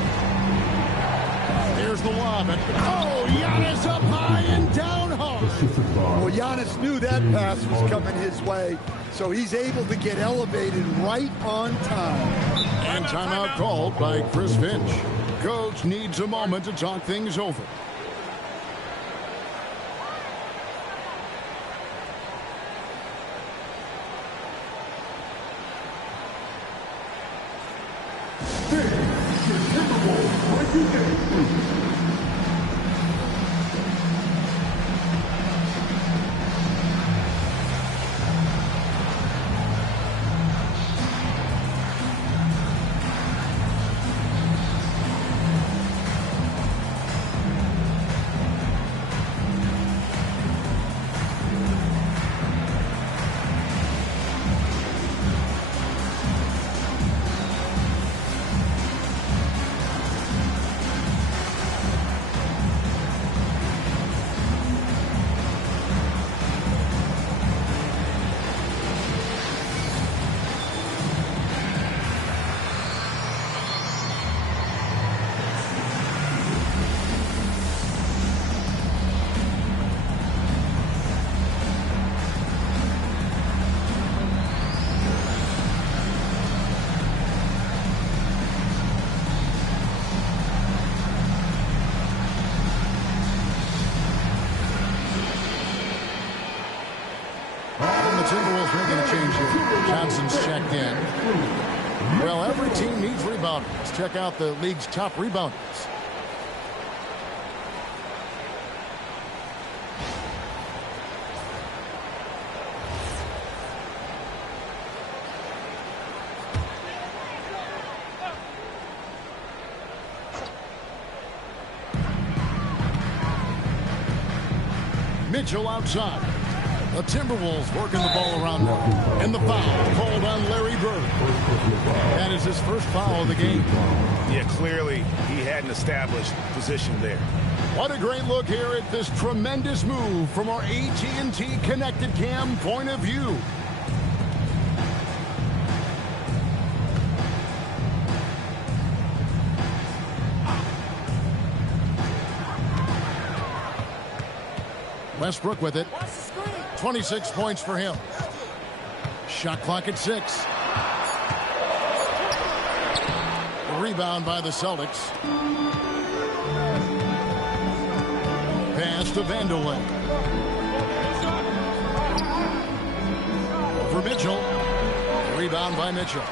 Here's the lob. And, oh, Giannis up high and down hard. Well, Giannis knew that pass was coming his way, so he's able to get elevated right on time. And timeout called by Chris Finch. Coach needs a moment to talk things over. Johnson's checked in. Well, every team needs rebounders. Let's check out the league's top rebounders. Mitchell outside. The Timberwolves working the ball around now. And the foul called on Larry Bird. That is his first foul of the game. Yeah, clearly he had an established position there. What a great look here at this tremendous move from our AT&T Connected Cam point of view. Westbrook with it. 26 points for him. Shot clock at 6. A rebound by the Celtics. Pass to Vanderlei. For Mitchell. Rebound by Mitchell.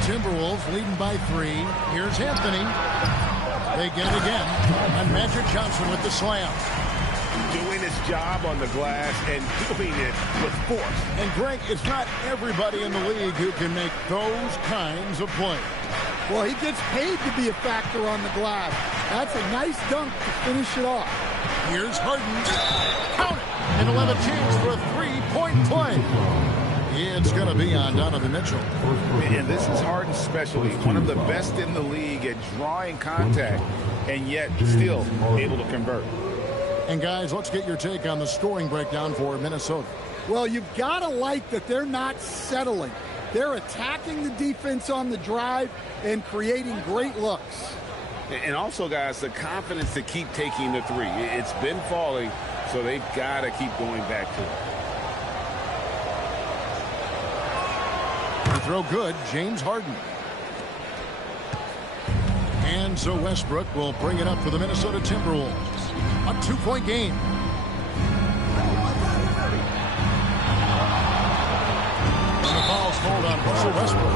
Timberwolves leading by 3. Here's Anthony. They get it again. And Magic Johnson with the slam. Doing his job on the glass and doing it with force. And Greg, it's not everybody in the league who can make those kinds of plays. Well, he gets paid to be a factor on the glass. That's a nice dunk to finish it off. Here's Harden. Count it. And he'll have a chance for a three-point play. It's going to be on Donovan Mitchell. And this is Harden's specialty. One of the best in the league at drawing contact and yet still able to convert. And guys, let's get your take on the scoring breakdown for Minnesota. Well, you've got to like that they're not settling. They're attacking the defense on the drive and creating great looks. And also, guys, the confidence to keep taking the three. It's been falling, so they've got to keep going back to it. The throw good, James Harden. And so Westbrook will bring it up for the Minnesota Timberwolves. A 2-point game. And the foul's called on Russell Westbrook.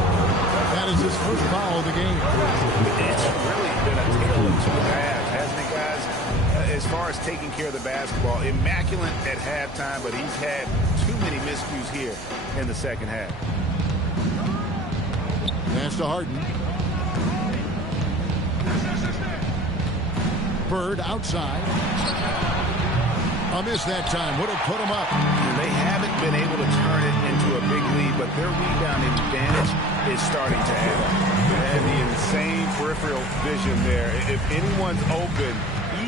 That is his first foul of the game. It's really been a tale of two halves, hasn't it, guys? As far as taking care of the basketball, immaculate at halftime, but he's had too many miscues here in the second half. Pass to Harden. Bird outside. A miss that time. Would have put him up. They haven't been able to turn it into a big lead, but their rebounding advantage is starting to add up. And the insane peripheral vision there. If anyone's open,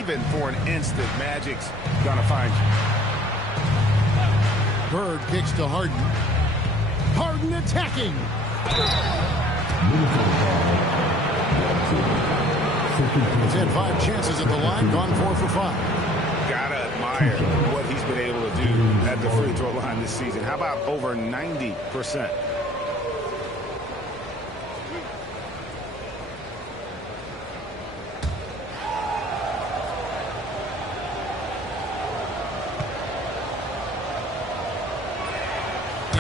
even for an instant, Magic's going to find you. Bird kicks to Harden. Harden attacking. He's had 5 chances at the line, gone 4 for 5. Gotta admire what he's been able to do at the free throw line this season. How about over 90%?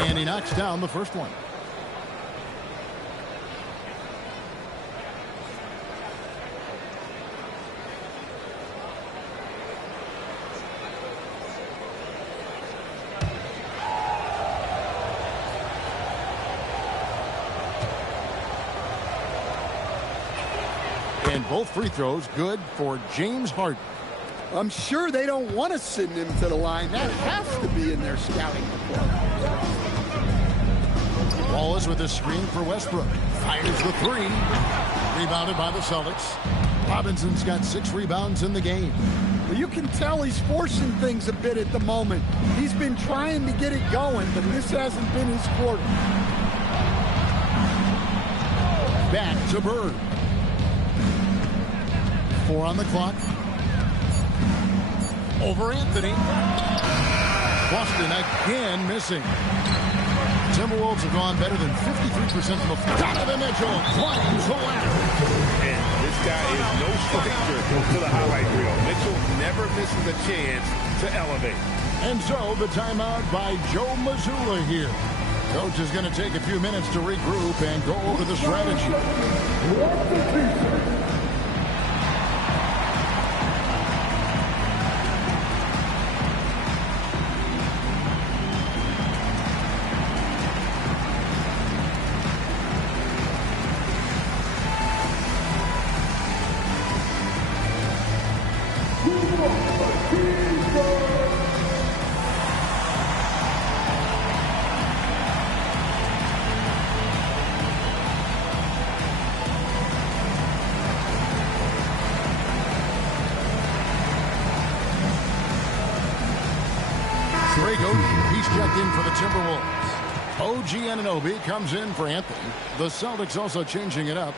And he knocks down the first one. And both free throws good for James Harden. I'm sure they don't want to send him to the line. That has to be in their scouting report. Wallace with a screen for Westbrook. Fires the 3. Rebounded by the Celtics. Robinson's got 6 rebounds in the game. Well, you can tell he's forcing things a bit at the moment. He's been trying to get it going, but this hasn't been his quarter. Back to Bird. 4 on the clock. Over Anthony. Boston again missing. Timberwolves have gone better than 53% from the floor. Donovan Mitchell climbs the ladder. And this guy is no stranger to the highlight reel. Mitchell never misses a chance to elevate. And so the timeout by Joe Mazzulla here. Coach is going to take a few minutes to regroup and go over the strategy. He's checked in for the Timberwolves. OG comes in for Anthony. The Celtics also changing it up.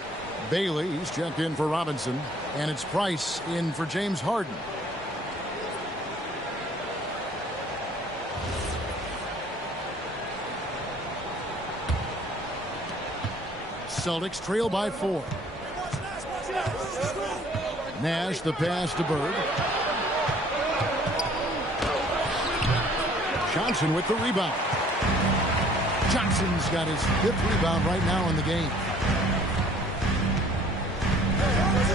Bailey's checked in for Robinson. And it's Price in for James Harden. Celtics trail by 4. Nash the pass to Bird. Johnson with the rebound. Johnson's got his 5th rebound right now in the game.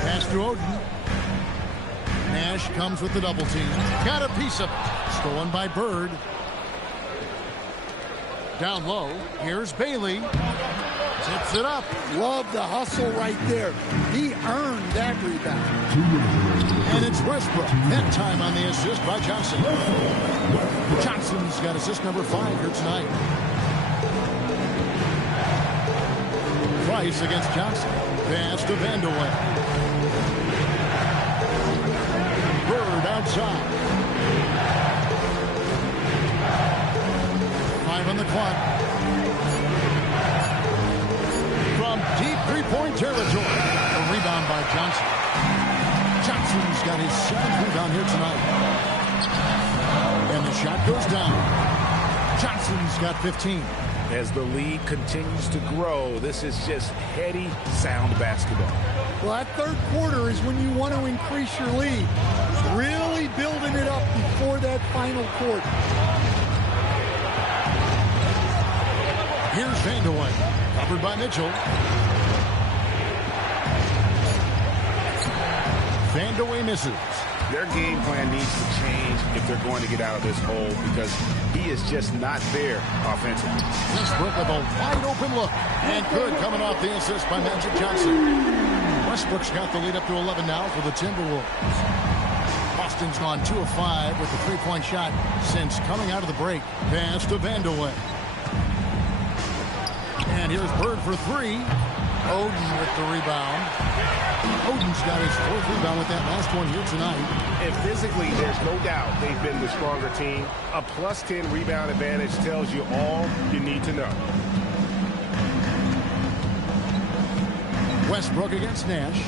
Pass to Oden. Nash comes with the double team. Got a piece of it. Stolen by Bird. Down low. Here's Bailey. Tips it up. Love the hustle right there. He earned that rebound. And it's Westbrook. That time on the assist by Johnson. Johnson's got assist number 5 here tonight. Price against Johnson. Pass to Vandeweghe. Bird outside. 5 on the clock. From deep three-point territory. A rebound by Johnson. Johnson's got his 7th rebound here tonight. And the shot goes down. Johnson's got 15. As the lead continues to grow, this is just heady, sound basketball. Well, that third quarter is when you want to increase your lead. Really building it up before that final quarter. Here's Vandeweghe. Covered by Mitchell. Vandeweghe misses. Their game plan needs to change if they're going to get out of this hole because he is just not there offensively. Westbrook with a wide open look. And good coming off the assist by Magic Johnson. Westbrook's got the lead up to 11 now for the Timberwolves. Boston's gone 2 of 5 with the three-point shot since coming out of the break. Pass to Vandeweghe. And here's Bird for 3. Oden with the rebound. Oden's got his 4th rebound with that last one here tonight. And physically, there's no doubt they've been the stronger team. A plus 10 rebound advantage tells you all you need to know. Westbrook against Nash.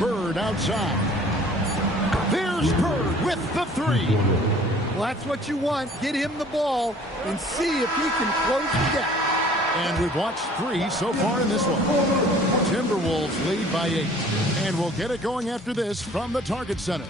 Bird outside. There's Bird with the 3. Well, that's what you want. Get him the ball and see if he can close the gap. And we've watched 3 so far in this one. Timberwolves lead by 8. And we'll get it going after this from the Target Center.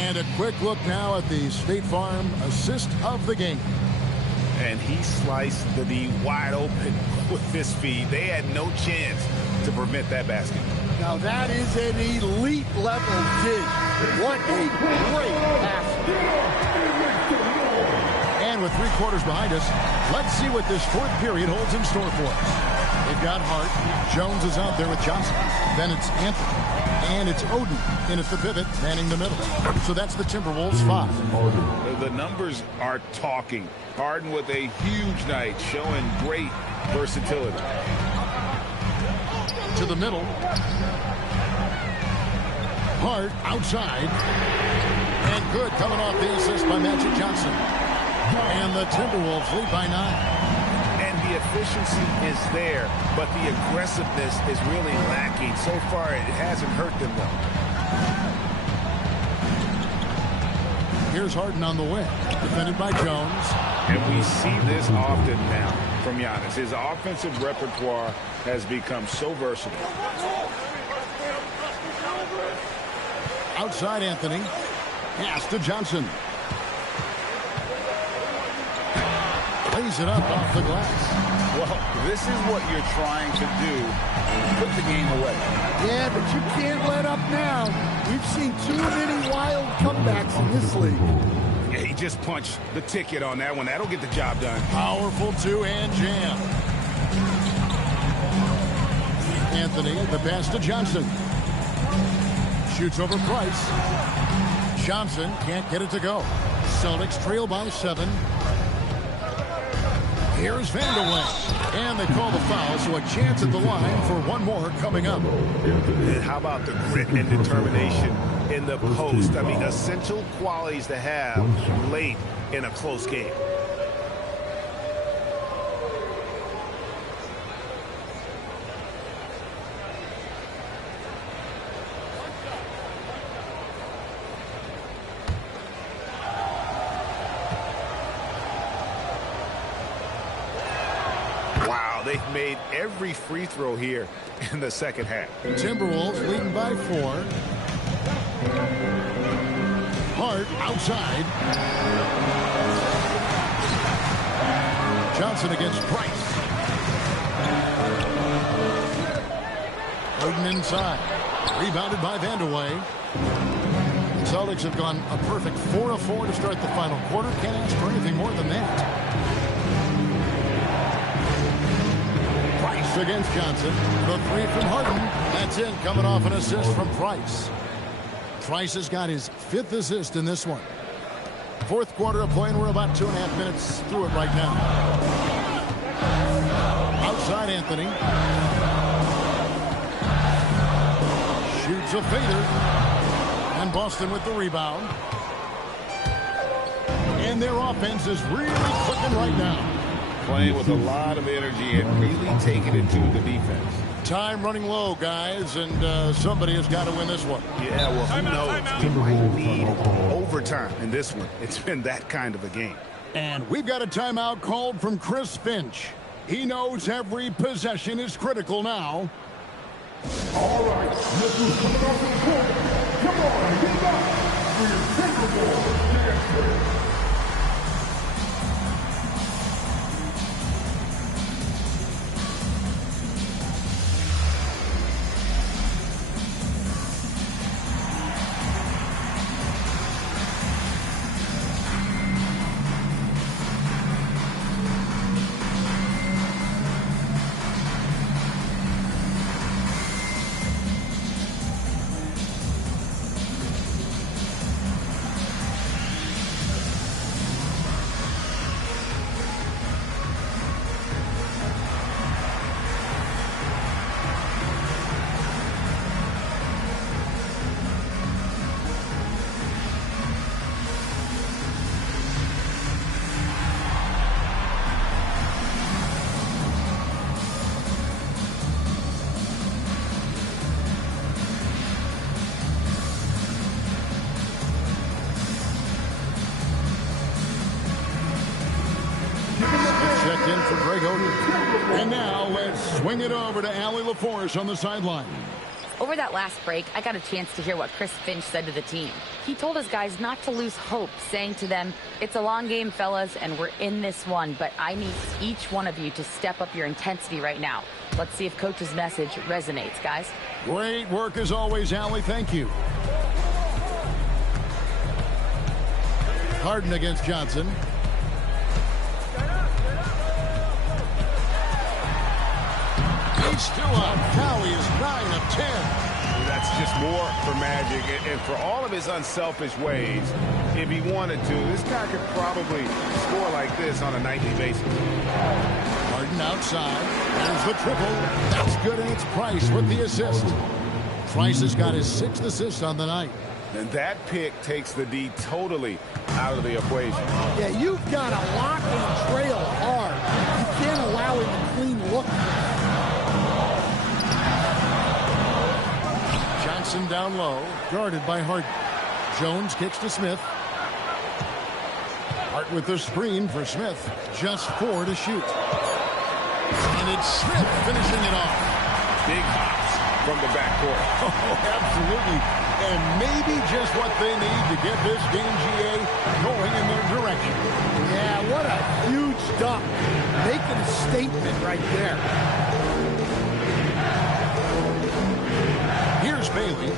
And a quick look now at the State Farm assist of the game. And he sliced the D wide open with his feet. They had no chance to prevent that basket. Now that is an elite level dig. What a great pass. And with 3 quarters behind us, let's see what this 4th period holds in store for us. They've got Hart. Jones is out there with Johnson. Then it's Anthony. And it's Oden in at the pivot, manning the middle. So that's the Timberwolves 5. The numbers are talking. Harden with a huge night, showing great versatility. To the middle. Hart outside. And good coming off the assist by Magic Johnson. And the Timberwolves lead by 9. And the efficiency is there, but the aggressiveness is really lacking. So far, it hasn't hurt them, though. Here's Harden on the wing, defended by Jones. And we see this often now from Giannis. His offensive repertoire has become so versatile. Outside Anthony. Pass to Johnson. Lays it up off the glass. Well, this is what you're trying to do. Put the game away. Yeah, but you can't let up now. We've seen too many wild comebacks in this league. Yeah, he just punched the ticket on that one. That'll get the job done. Powerful two-hand jam. Anthony, the pass to Johnson. Shoots over Price. Johnson can't get it to go. Celtics trail by 7. Here's Vanderway. And they call the foul, so a chance at the line for one more coming up. And how about the grit and determination in the post? I mean, essential qualities to have late in a close game. They've made every free throw here in the second half. Timberwolves leading by 4. Hart outside. Johnson against Price. Harden inside. Rebounded by Vanderway. The Celtics have gone a perfect 4 of 4 to start the final quarter. Can't ask for anything more than that. Against Johnson. The 3 from Harden. That's in, coming off an assist from Price. Price has got his 5th assist in this one. 4th quarter of play, and we're about 2.5 minutes through it right now. Outside Anthony. Shoots a fader. And Boston with the rebound. And their offense is really clicking right now. Playing with a lot of energy and really taking it to the defense. Time running low, guys, and somebody has got to win this one. Yeah, well, who knows? We might need overtime in this one. It's been that kind of a game. And we've got a timeout called from Chris Finch. He knows every possession is critical now. All right, this is coming off the court. Come on, get back for your Timberwolves. In for Greg Oden. And now let's swing it over to Allie LaForce on the sideline. Over that last break, I got a chance to hear what Chris Finch said to the team. He told his guys not to lose hope, saying to them, it's a long game, fellas, and we're in this one, but I need each one of you to step up your intensity right now. Let's see if Coach's message resonates, guys. Great work as always, Allie. Thank you. Harden against Johnson. He's still up. Now he is 9 of 10. That's just more for Magic. And for all of his unselfish ways, if he wanted to, this guy could probably score like this on a nightly basis. Harden outside. There's the triple. That's good, and it's Price with the assist. Price has got his 6th assist on the night. And that pick takes the D totally out of the equation. Yeah, you've got to lock and trail hard. You can't allow him a clean look. Johnson down low, guarded by Harden. Jones kicks to Smith. Hart with the screen for Smith. Just 4 to shoot. And it's Smith finishing it off. Big hops from the backcourt. Oh, absolutely. And maybe just what they need to get this game, GA, going in their direction. Yeah, what a huge dunk. Making a statement right there. Here's Bailey.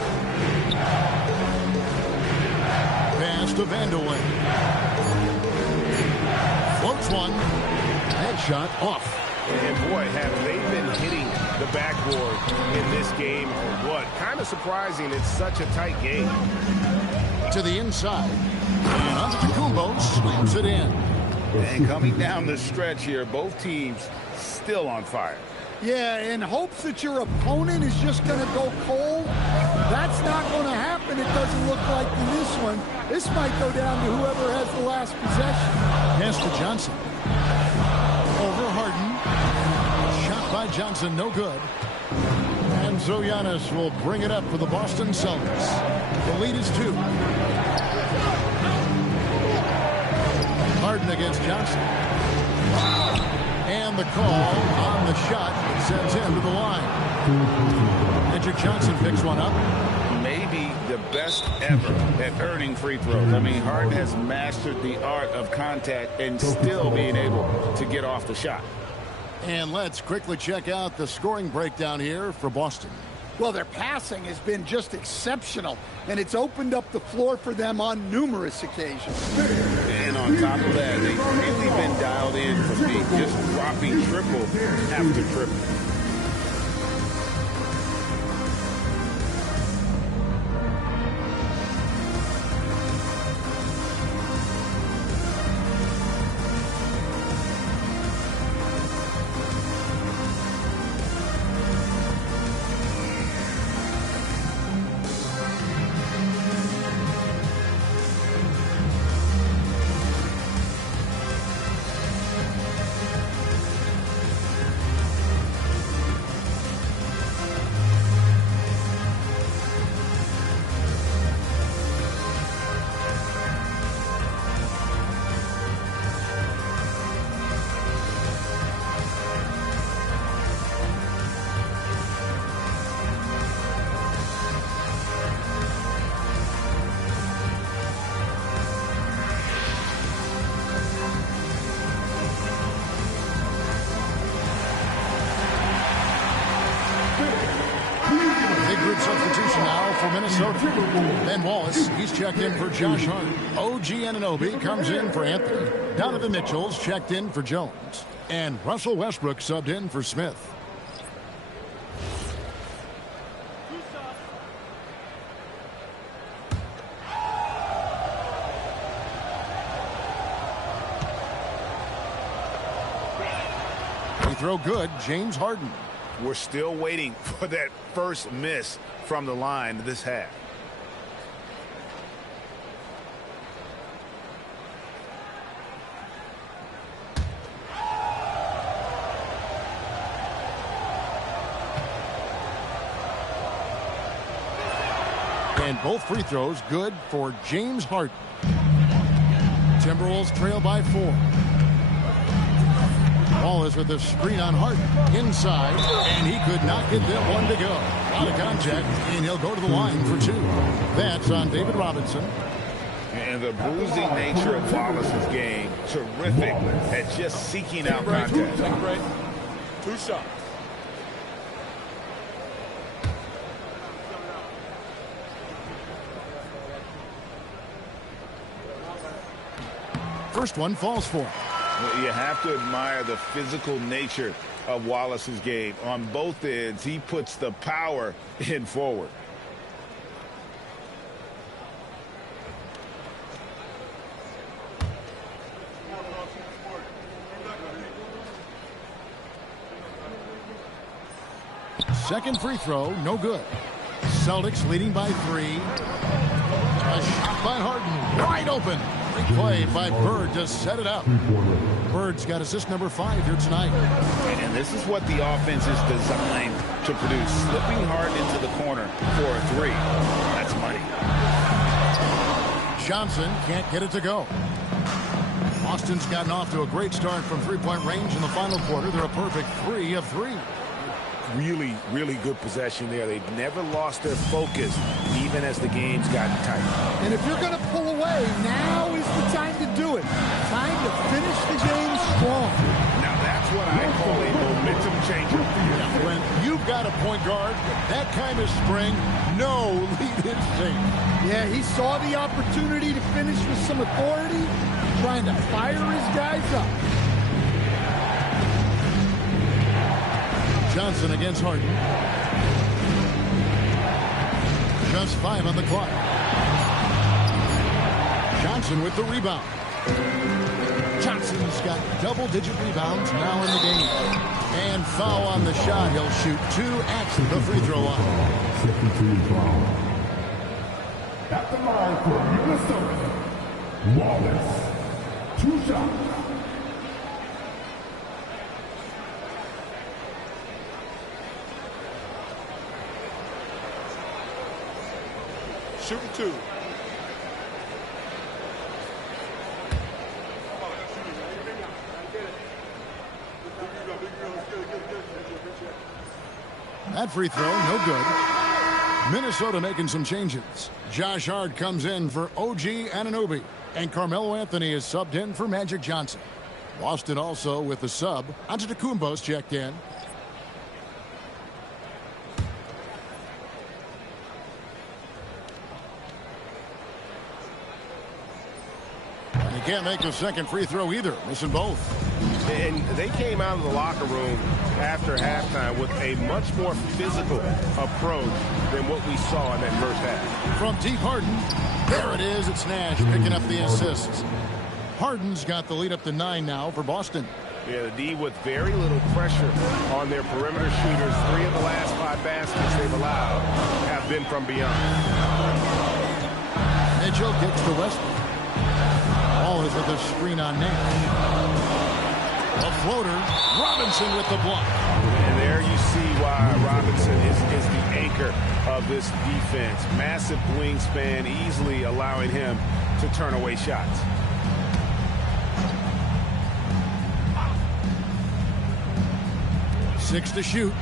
Pass to Vanderlyn. Floats one. Headshot off. And boy, have they been hitting the backboard in this game or what? Kind of surprising. It's such a tight game. To the inside. And Antetokounmpo slams it in. And coming down the stretch here, both teams still on fire. Yeah, in hopes that your opponent is just going to go cold. That's not going to happen. It doesn't look like in this one. This might go down to whoever has the last possession. Pass to Johnson. Over Harden. Shot by Johnson, no good. And so Giannis will bring it up for the Boston Celtics. The lead is 2. Harden against Johnson. And the call on the shot sends him to the line. Magic Johnson picks one up. Maybe the best ever at earning free throws. I mean, Harden has mastered the art of contact and still being able to get off the shot. And let's quickly check out the scoring breakdown here for Boston. Well, their passing has been just exceptional, and it's opened up the floor for them on numerous occasions. And on top of that, they've really been dialed in from deep, just dropping triple after triple. Substitution now for Minnesota. Ben Wallace, he's checked in for Josh Hart. OG Anunoby comes in for Anthony. Donovan Mitchell's checked in for Jones. And Russell Westbrook subbed in for Smith. Free throw good, James Harden. We're still waiting for that first miss from the line this half. And both free throws good for James Harden. Timberwolves trail by 4. Wallace with the screen on Harden. Inside, and he could not get that one to go. Out of contact, and he'll go to the line for 2. That's on David Robinson. And the bruising nature of Wallace's game, terrific at just seeking out contact. 2 shots. First one falls for him. You have to admire the physical nature of Wallace's game. On both ends, he puts the power in forward. Second free throw, no good. Celtics leading by 3. A shot by Harden, wide open. Great play by Bird to set it up. Bird's got assist number 5 here tonight. And this is what the offense is designed to produce. Slipping hard into the corner for a 3. That's money. Johnson can't get it to go. Boston's gotten off to a great start from three-point range in the final quarter. They're a perfect 3 of 3. Really, really good possession there. They've never lost their focus, even as the game's gotten tight. And if you're going to pull away, now is the time to do it. Time to finish the game strong. Now that's what I call a momentum changer. When you've got a point guard, that kind of spring, no lead is safe. Yeah, he saw the opportunity to finish with some authority, trying to fire his guys up. Johnson against Harden. Just 5 on the clock. Johnson with the rebound. Johnson's got double-digit rebounds now in the game. And foul on the shot. He'll shoot 2 at the free throw line. Second team foul. At the line for Minnesota, Wallace. 2 shots. Shooting 2. That free throw, no good. Minnesota making some changes. Josh Hart comes in for OG Anunoby. And Carmelo Anthony is subbed in for Magic Johnson. Boston also with the sub. Antetokounmpo's checked in. And he can't make the second free throw either, missing both. And they came out of the locker room after halftime with a much more physical approach than what we saw in that first half. From deep, Harden. There it is. It's Nash picking up the assists. Harden's got the lead up to 9 now for Boston. Yeah, the D with very little pressure on their perimeter shooters. 3 of the last 5 baskets they've allowed have been from beyond. Mitchell kicks to Westbrook. Ball is with a screen on Nash. A floater. Robinson with the block. And there you see why Robinson is the anchor of this defense. Massive wingspan, easily allowing him to turn away shots. Six to shoot.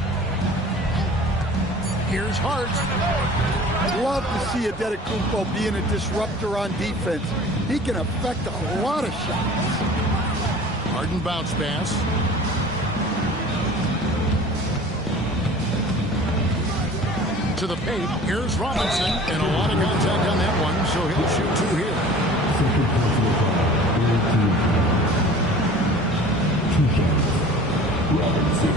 Here's Hart. I'd love to see Antetokounmpo being a disruptor on defense. He can affect a lot of shots. Harden bounce pass. To the paint. Here's Robinson. And a lot of contact on that one, so he'll shoot 2 here. Robinson.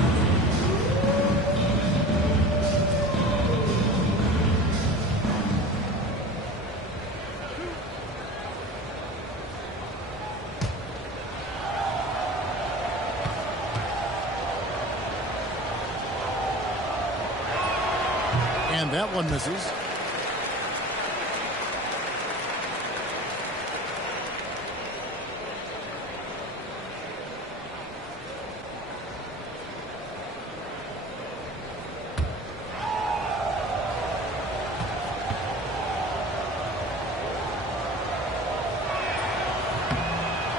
And that one misses.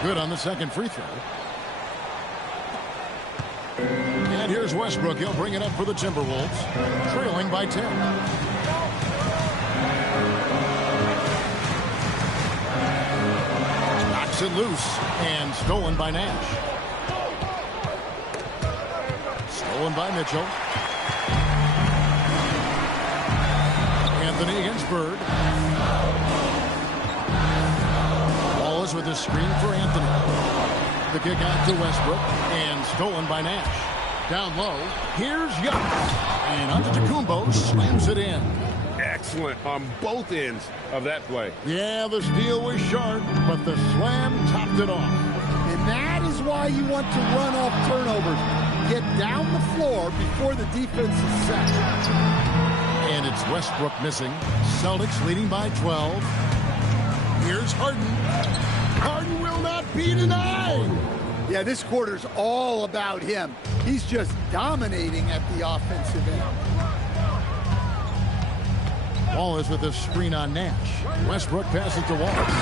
Good on the second free throw. And here's Westbrook. He'll bring it up for the Timberwolves, trailing by 10. Knocks it loose and stolen by Nash. Stolen by Mitchell. Anthony against Bird. Wallace with a screen for Anthony. The kick out to Westbrook and stolen by Nash. Down low, here's Young. And Antetokounmpo slams it in. Excellent on both ends of that play. Yeah, the steal was sharp, but the slam topped it off. And that is why you want to run off turnovers. Get down the floor before the defense is set. And it's Westbrook missing. Celtics leading by 12. Here's Harden. Harden will not be denied. Yeah, this quarter's all about him. He's just dominating at the offensive end. Wallace with a screen on Nash. Westbrook passes to Wallace.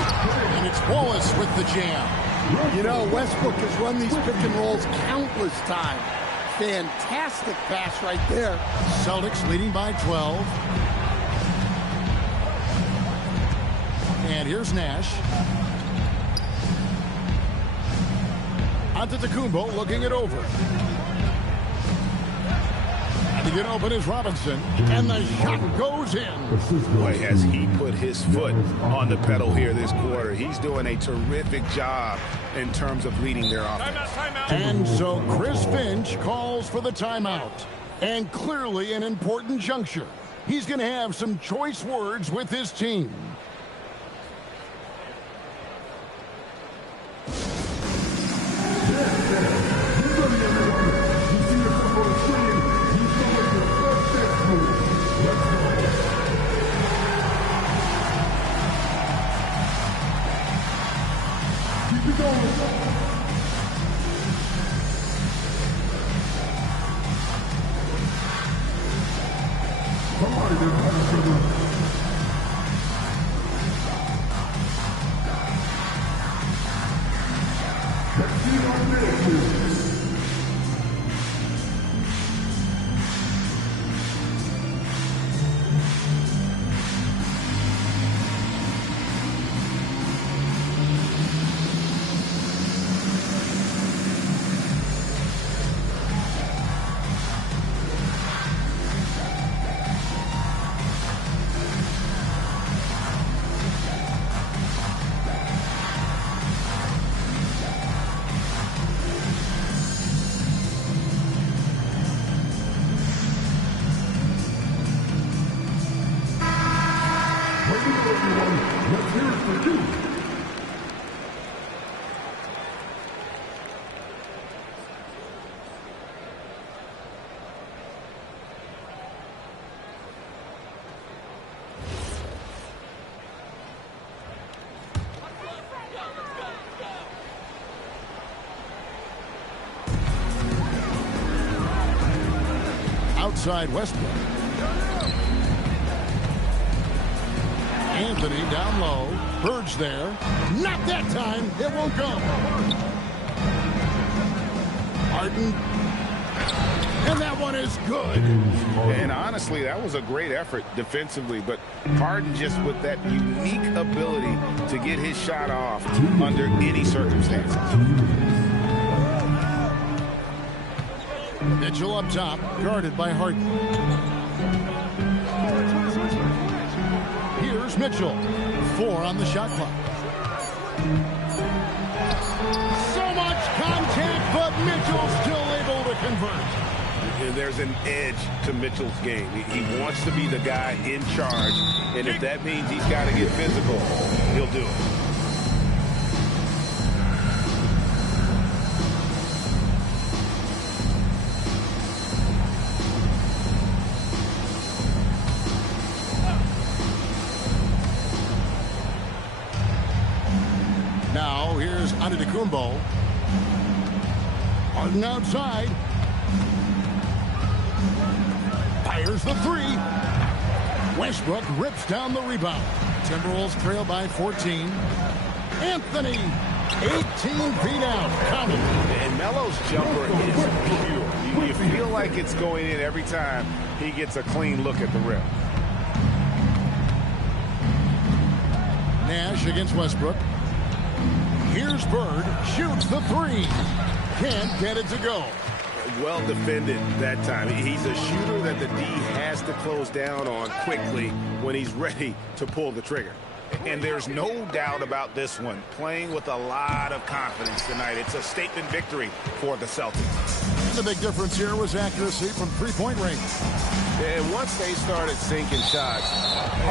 And it's Wallace with the jam. You know, Westbrook has run these pick and rolls countless times. Fantastic pass right there. Celtics leading by 12. And here's Nash. Antetokounmpo looking it over. To get open is Robinson, and the shot goes in. Boy, has he put his foot on the pedal here this quarter. He's doing a terrific job in terms of leading their offense. And so Chris Finch calls for the timeout. And clearly an important juncture. He's going to have some choice words with his team. Outside Westbrook. Anthony down low. Bird's there. Not that time. It won't go. Harden. And that one is good. And honestly, that was a great effort defensively. But Harden just with that unique ability to get his shot off under any circumstances. Mitchell up top, guarded by Harden. Here's Mitchell. 4 on the shot clock. So much contact, but Mitchell still able to convert. There's an edge to Mitchell's game. He wants to be the guy in charge, and if that means he's got to get physical, he'll do it. Now here's Antetokounmpo. Harden outside. Fires the 3. Westbrook rips down the rebound. Timberwolves trail by 14. Anthony, 18 feet out. Counting. And Melo's jumper is pure. You feel like it's going in every time he gets a clean look at the rim. Nash against Westbrook. Here's Bird. Shoots the 3. Can't get it to go. Well defended that time. He's a shooter that the D has to close down on quickly when he's ready to pull the trigger. And there's no doubt about this one. Playing with a lot of confidence tonight. It's a statement victory for the Celtics. And the big difference here was accuracy from three-point range. And once they started sinking shots,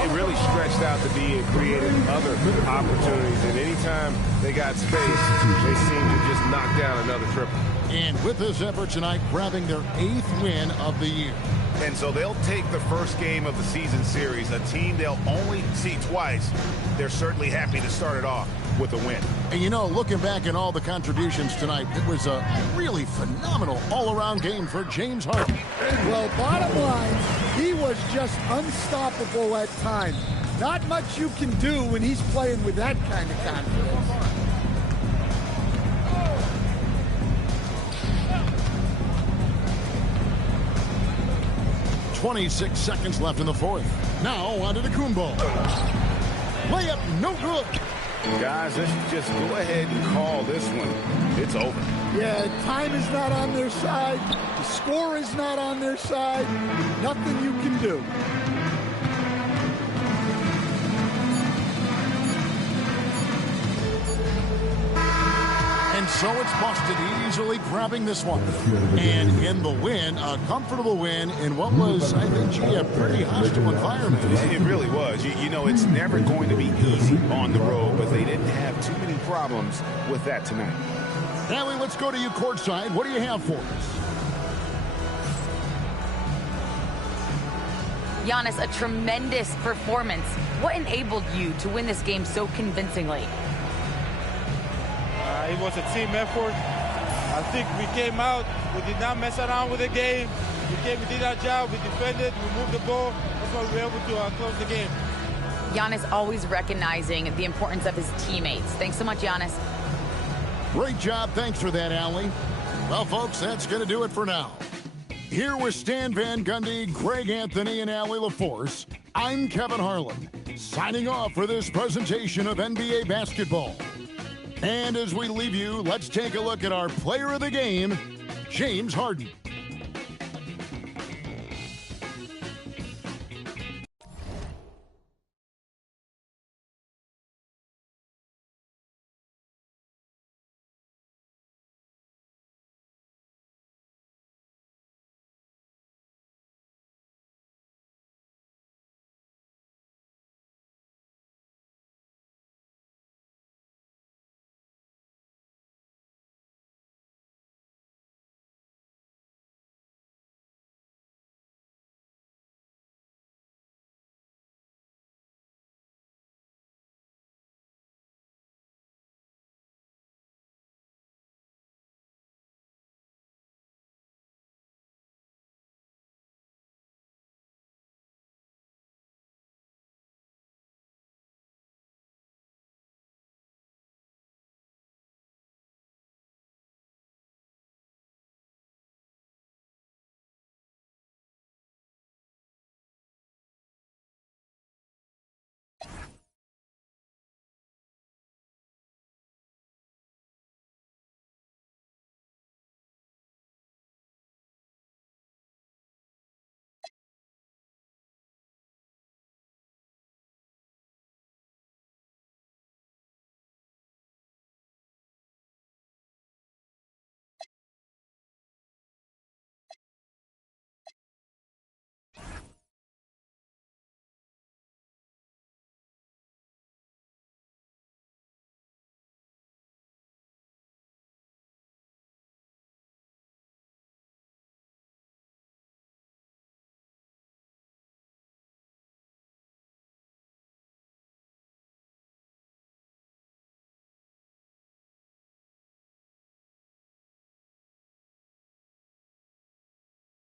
it really stretched out to be and created other opportunities. And anytime they got space, they seemed to just knock down another triple. And with this effort tonight, grabbing their 8th win of the year. And so they'll take the first game of the season series, a team they'll only see twice. They're certainly happy to start it off with a win. And you know, looking back at all the contributions tonight, it was a really phenomenal all-around game for James Harden. Well, bottom line, he was just unstoppable at times. Not much you can do when he's playing with that kind of confidence. 26 seconds left in the fourth. Now on to the Kumbo. Layup, no good. Guys, let's just go ahead and call this one. It's over. Yeah, time is not on their side. The score is not on their side. Nothing you can do. And so it's Boston easily grabbing this one. And in the win, a comfortable win in what was, I think, a pretty hostile environment. It really was. You know, it's never going to be easy on the road, but they didn't have too many problems with that tonight. Allie, let's go to you courtside. What do you have for us? Giannis, a tremendous performance. What enabled you to win this game so convincingly? It was a team effort. I think we came out, we did not mess around with the game. We did our job, we defended, we moved the ball. That's why we were able to close the game. Giannis always recognizing the importance of his teammates. Thanks so much, Giannis. Great job. Thanks for that, Allie. Well, folks, that's going to do it for now. Here with Stan Van Gundy, Greg Anthony, and Allie LaForce, I'm Kevin Harlan, signing off for this presentation of NBA basketball. And as we leave you, let's take a look at our player of the game, James Harden.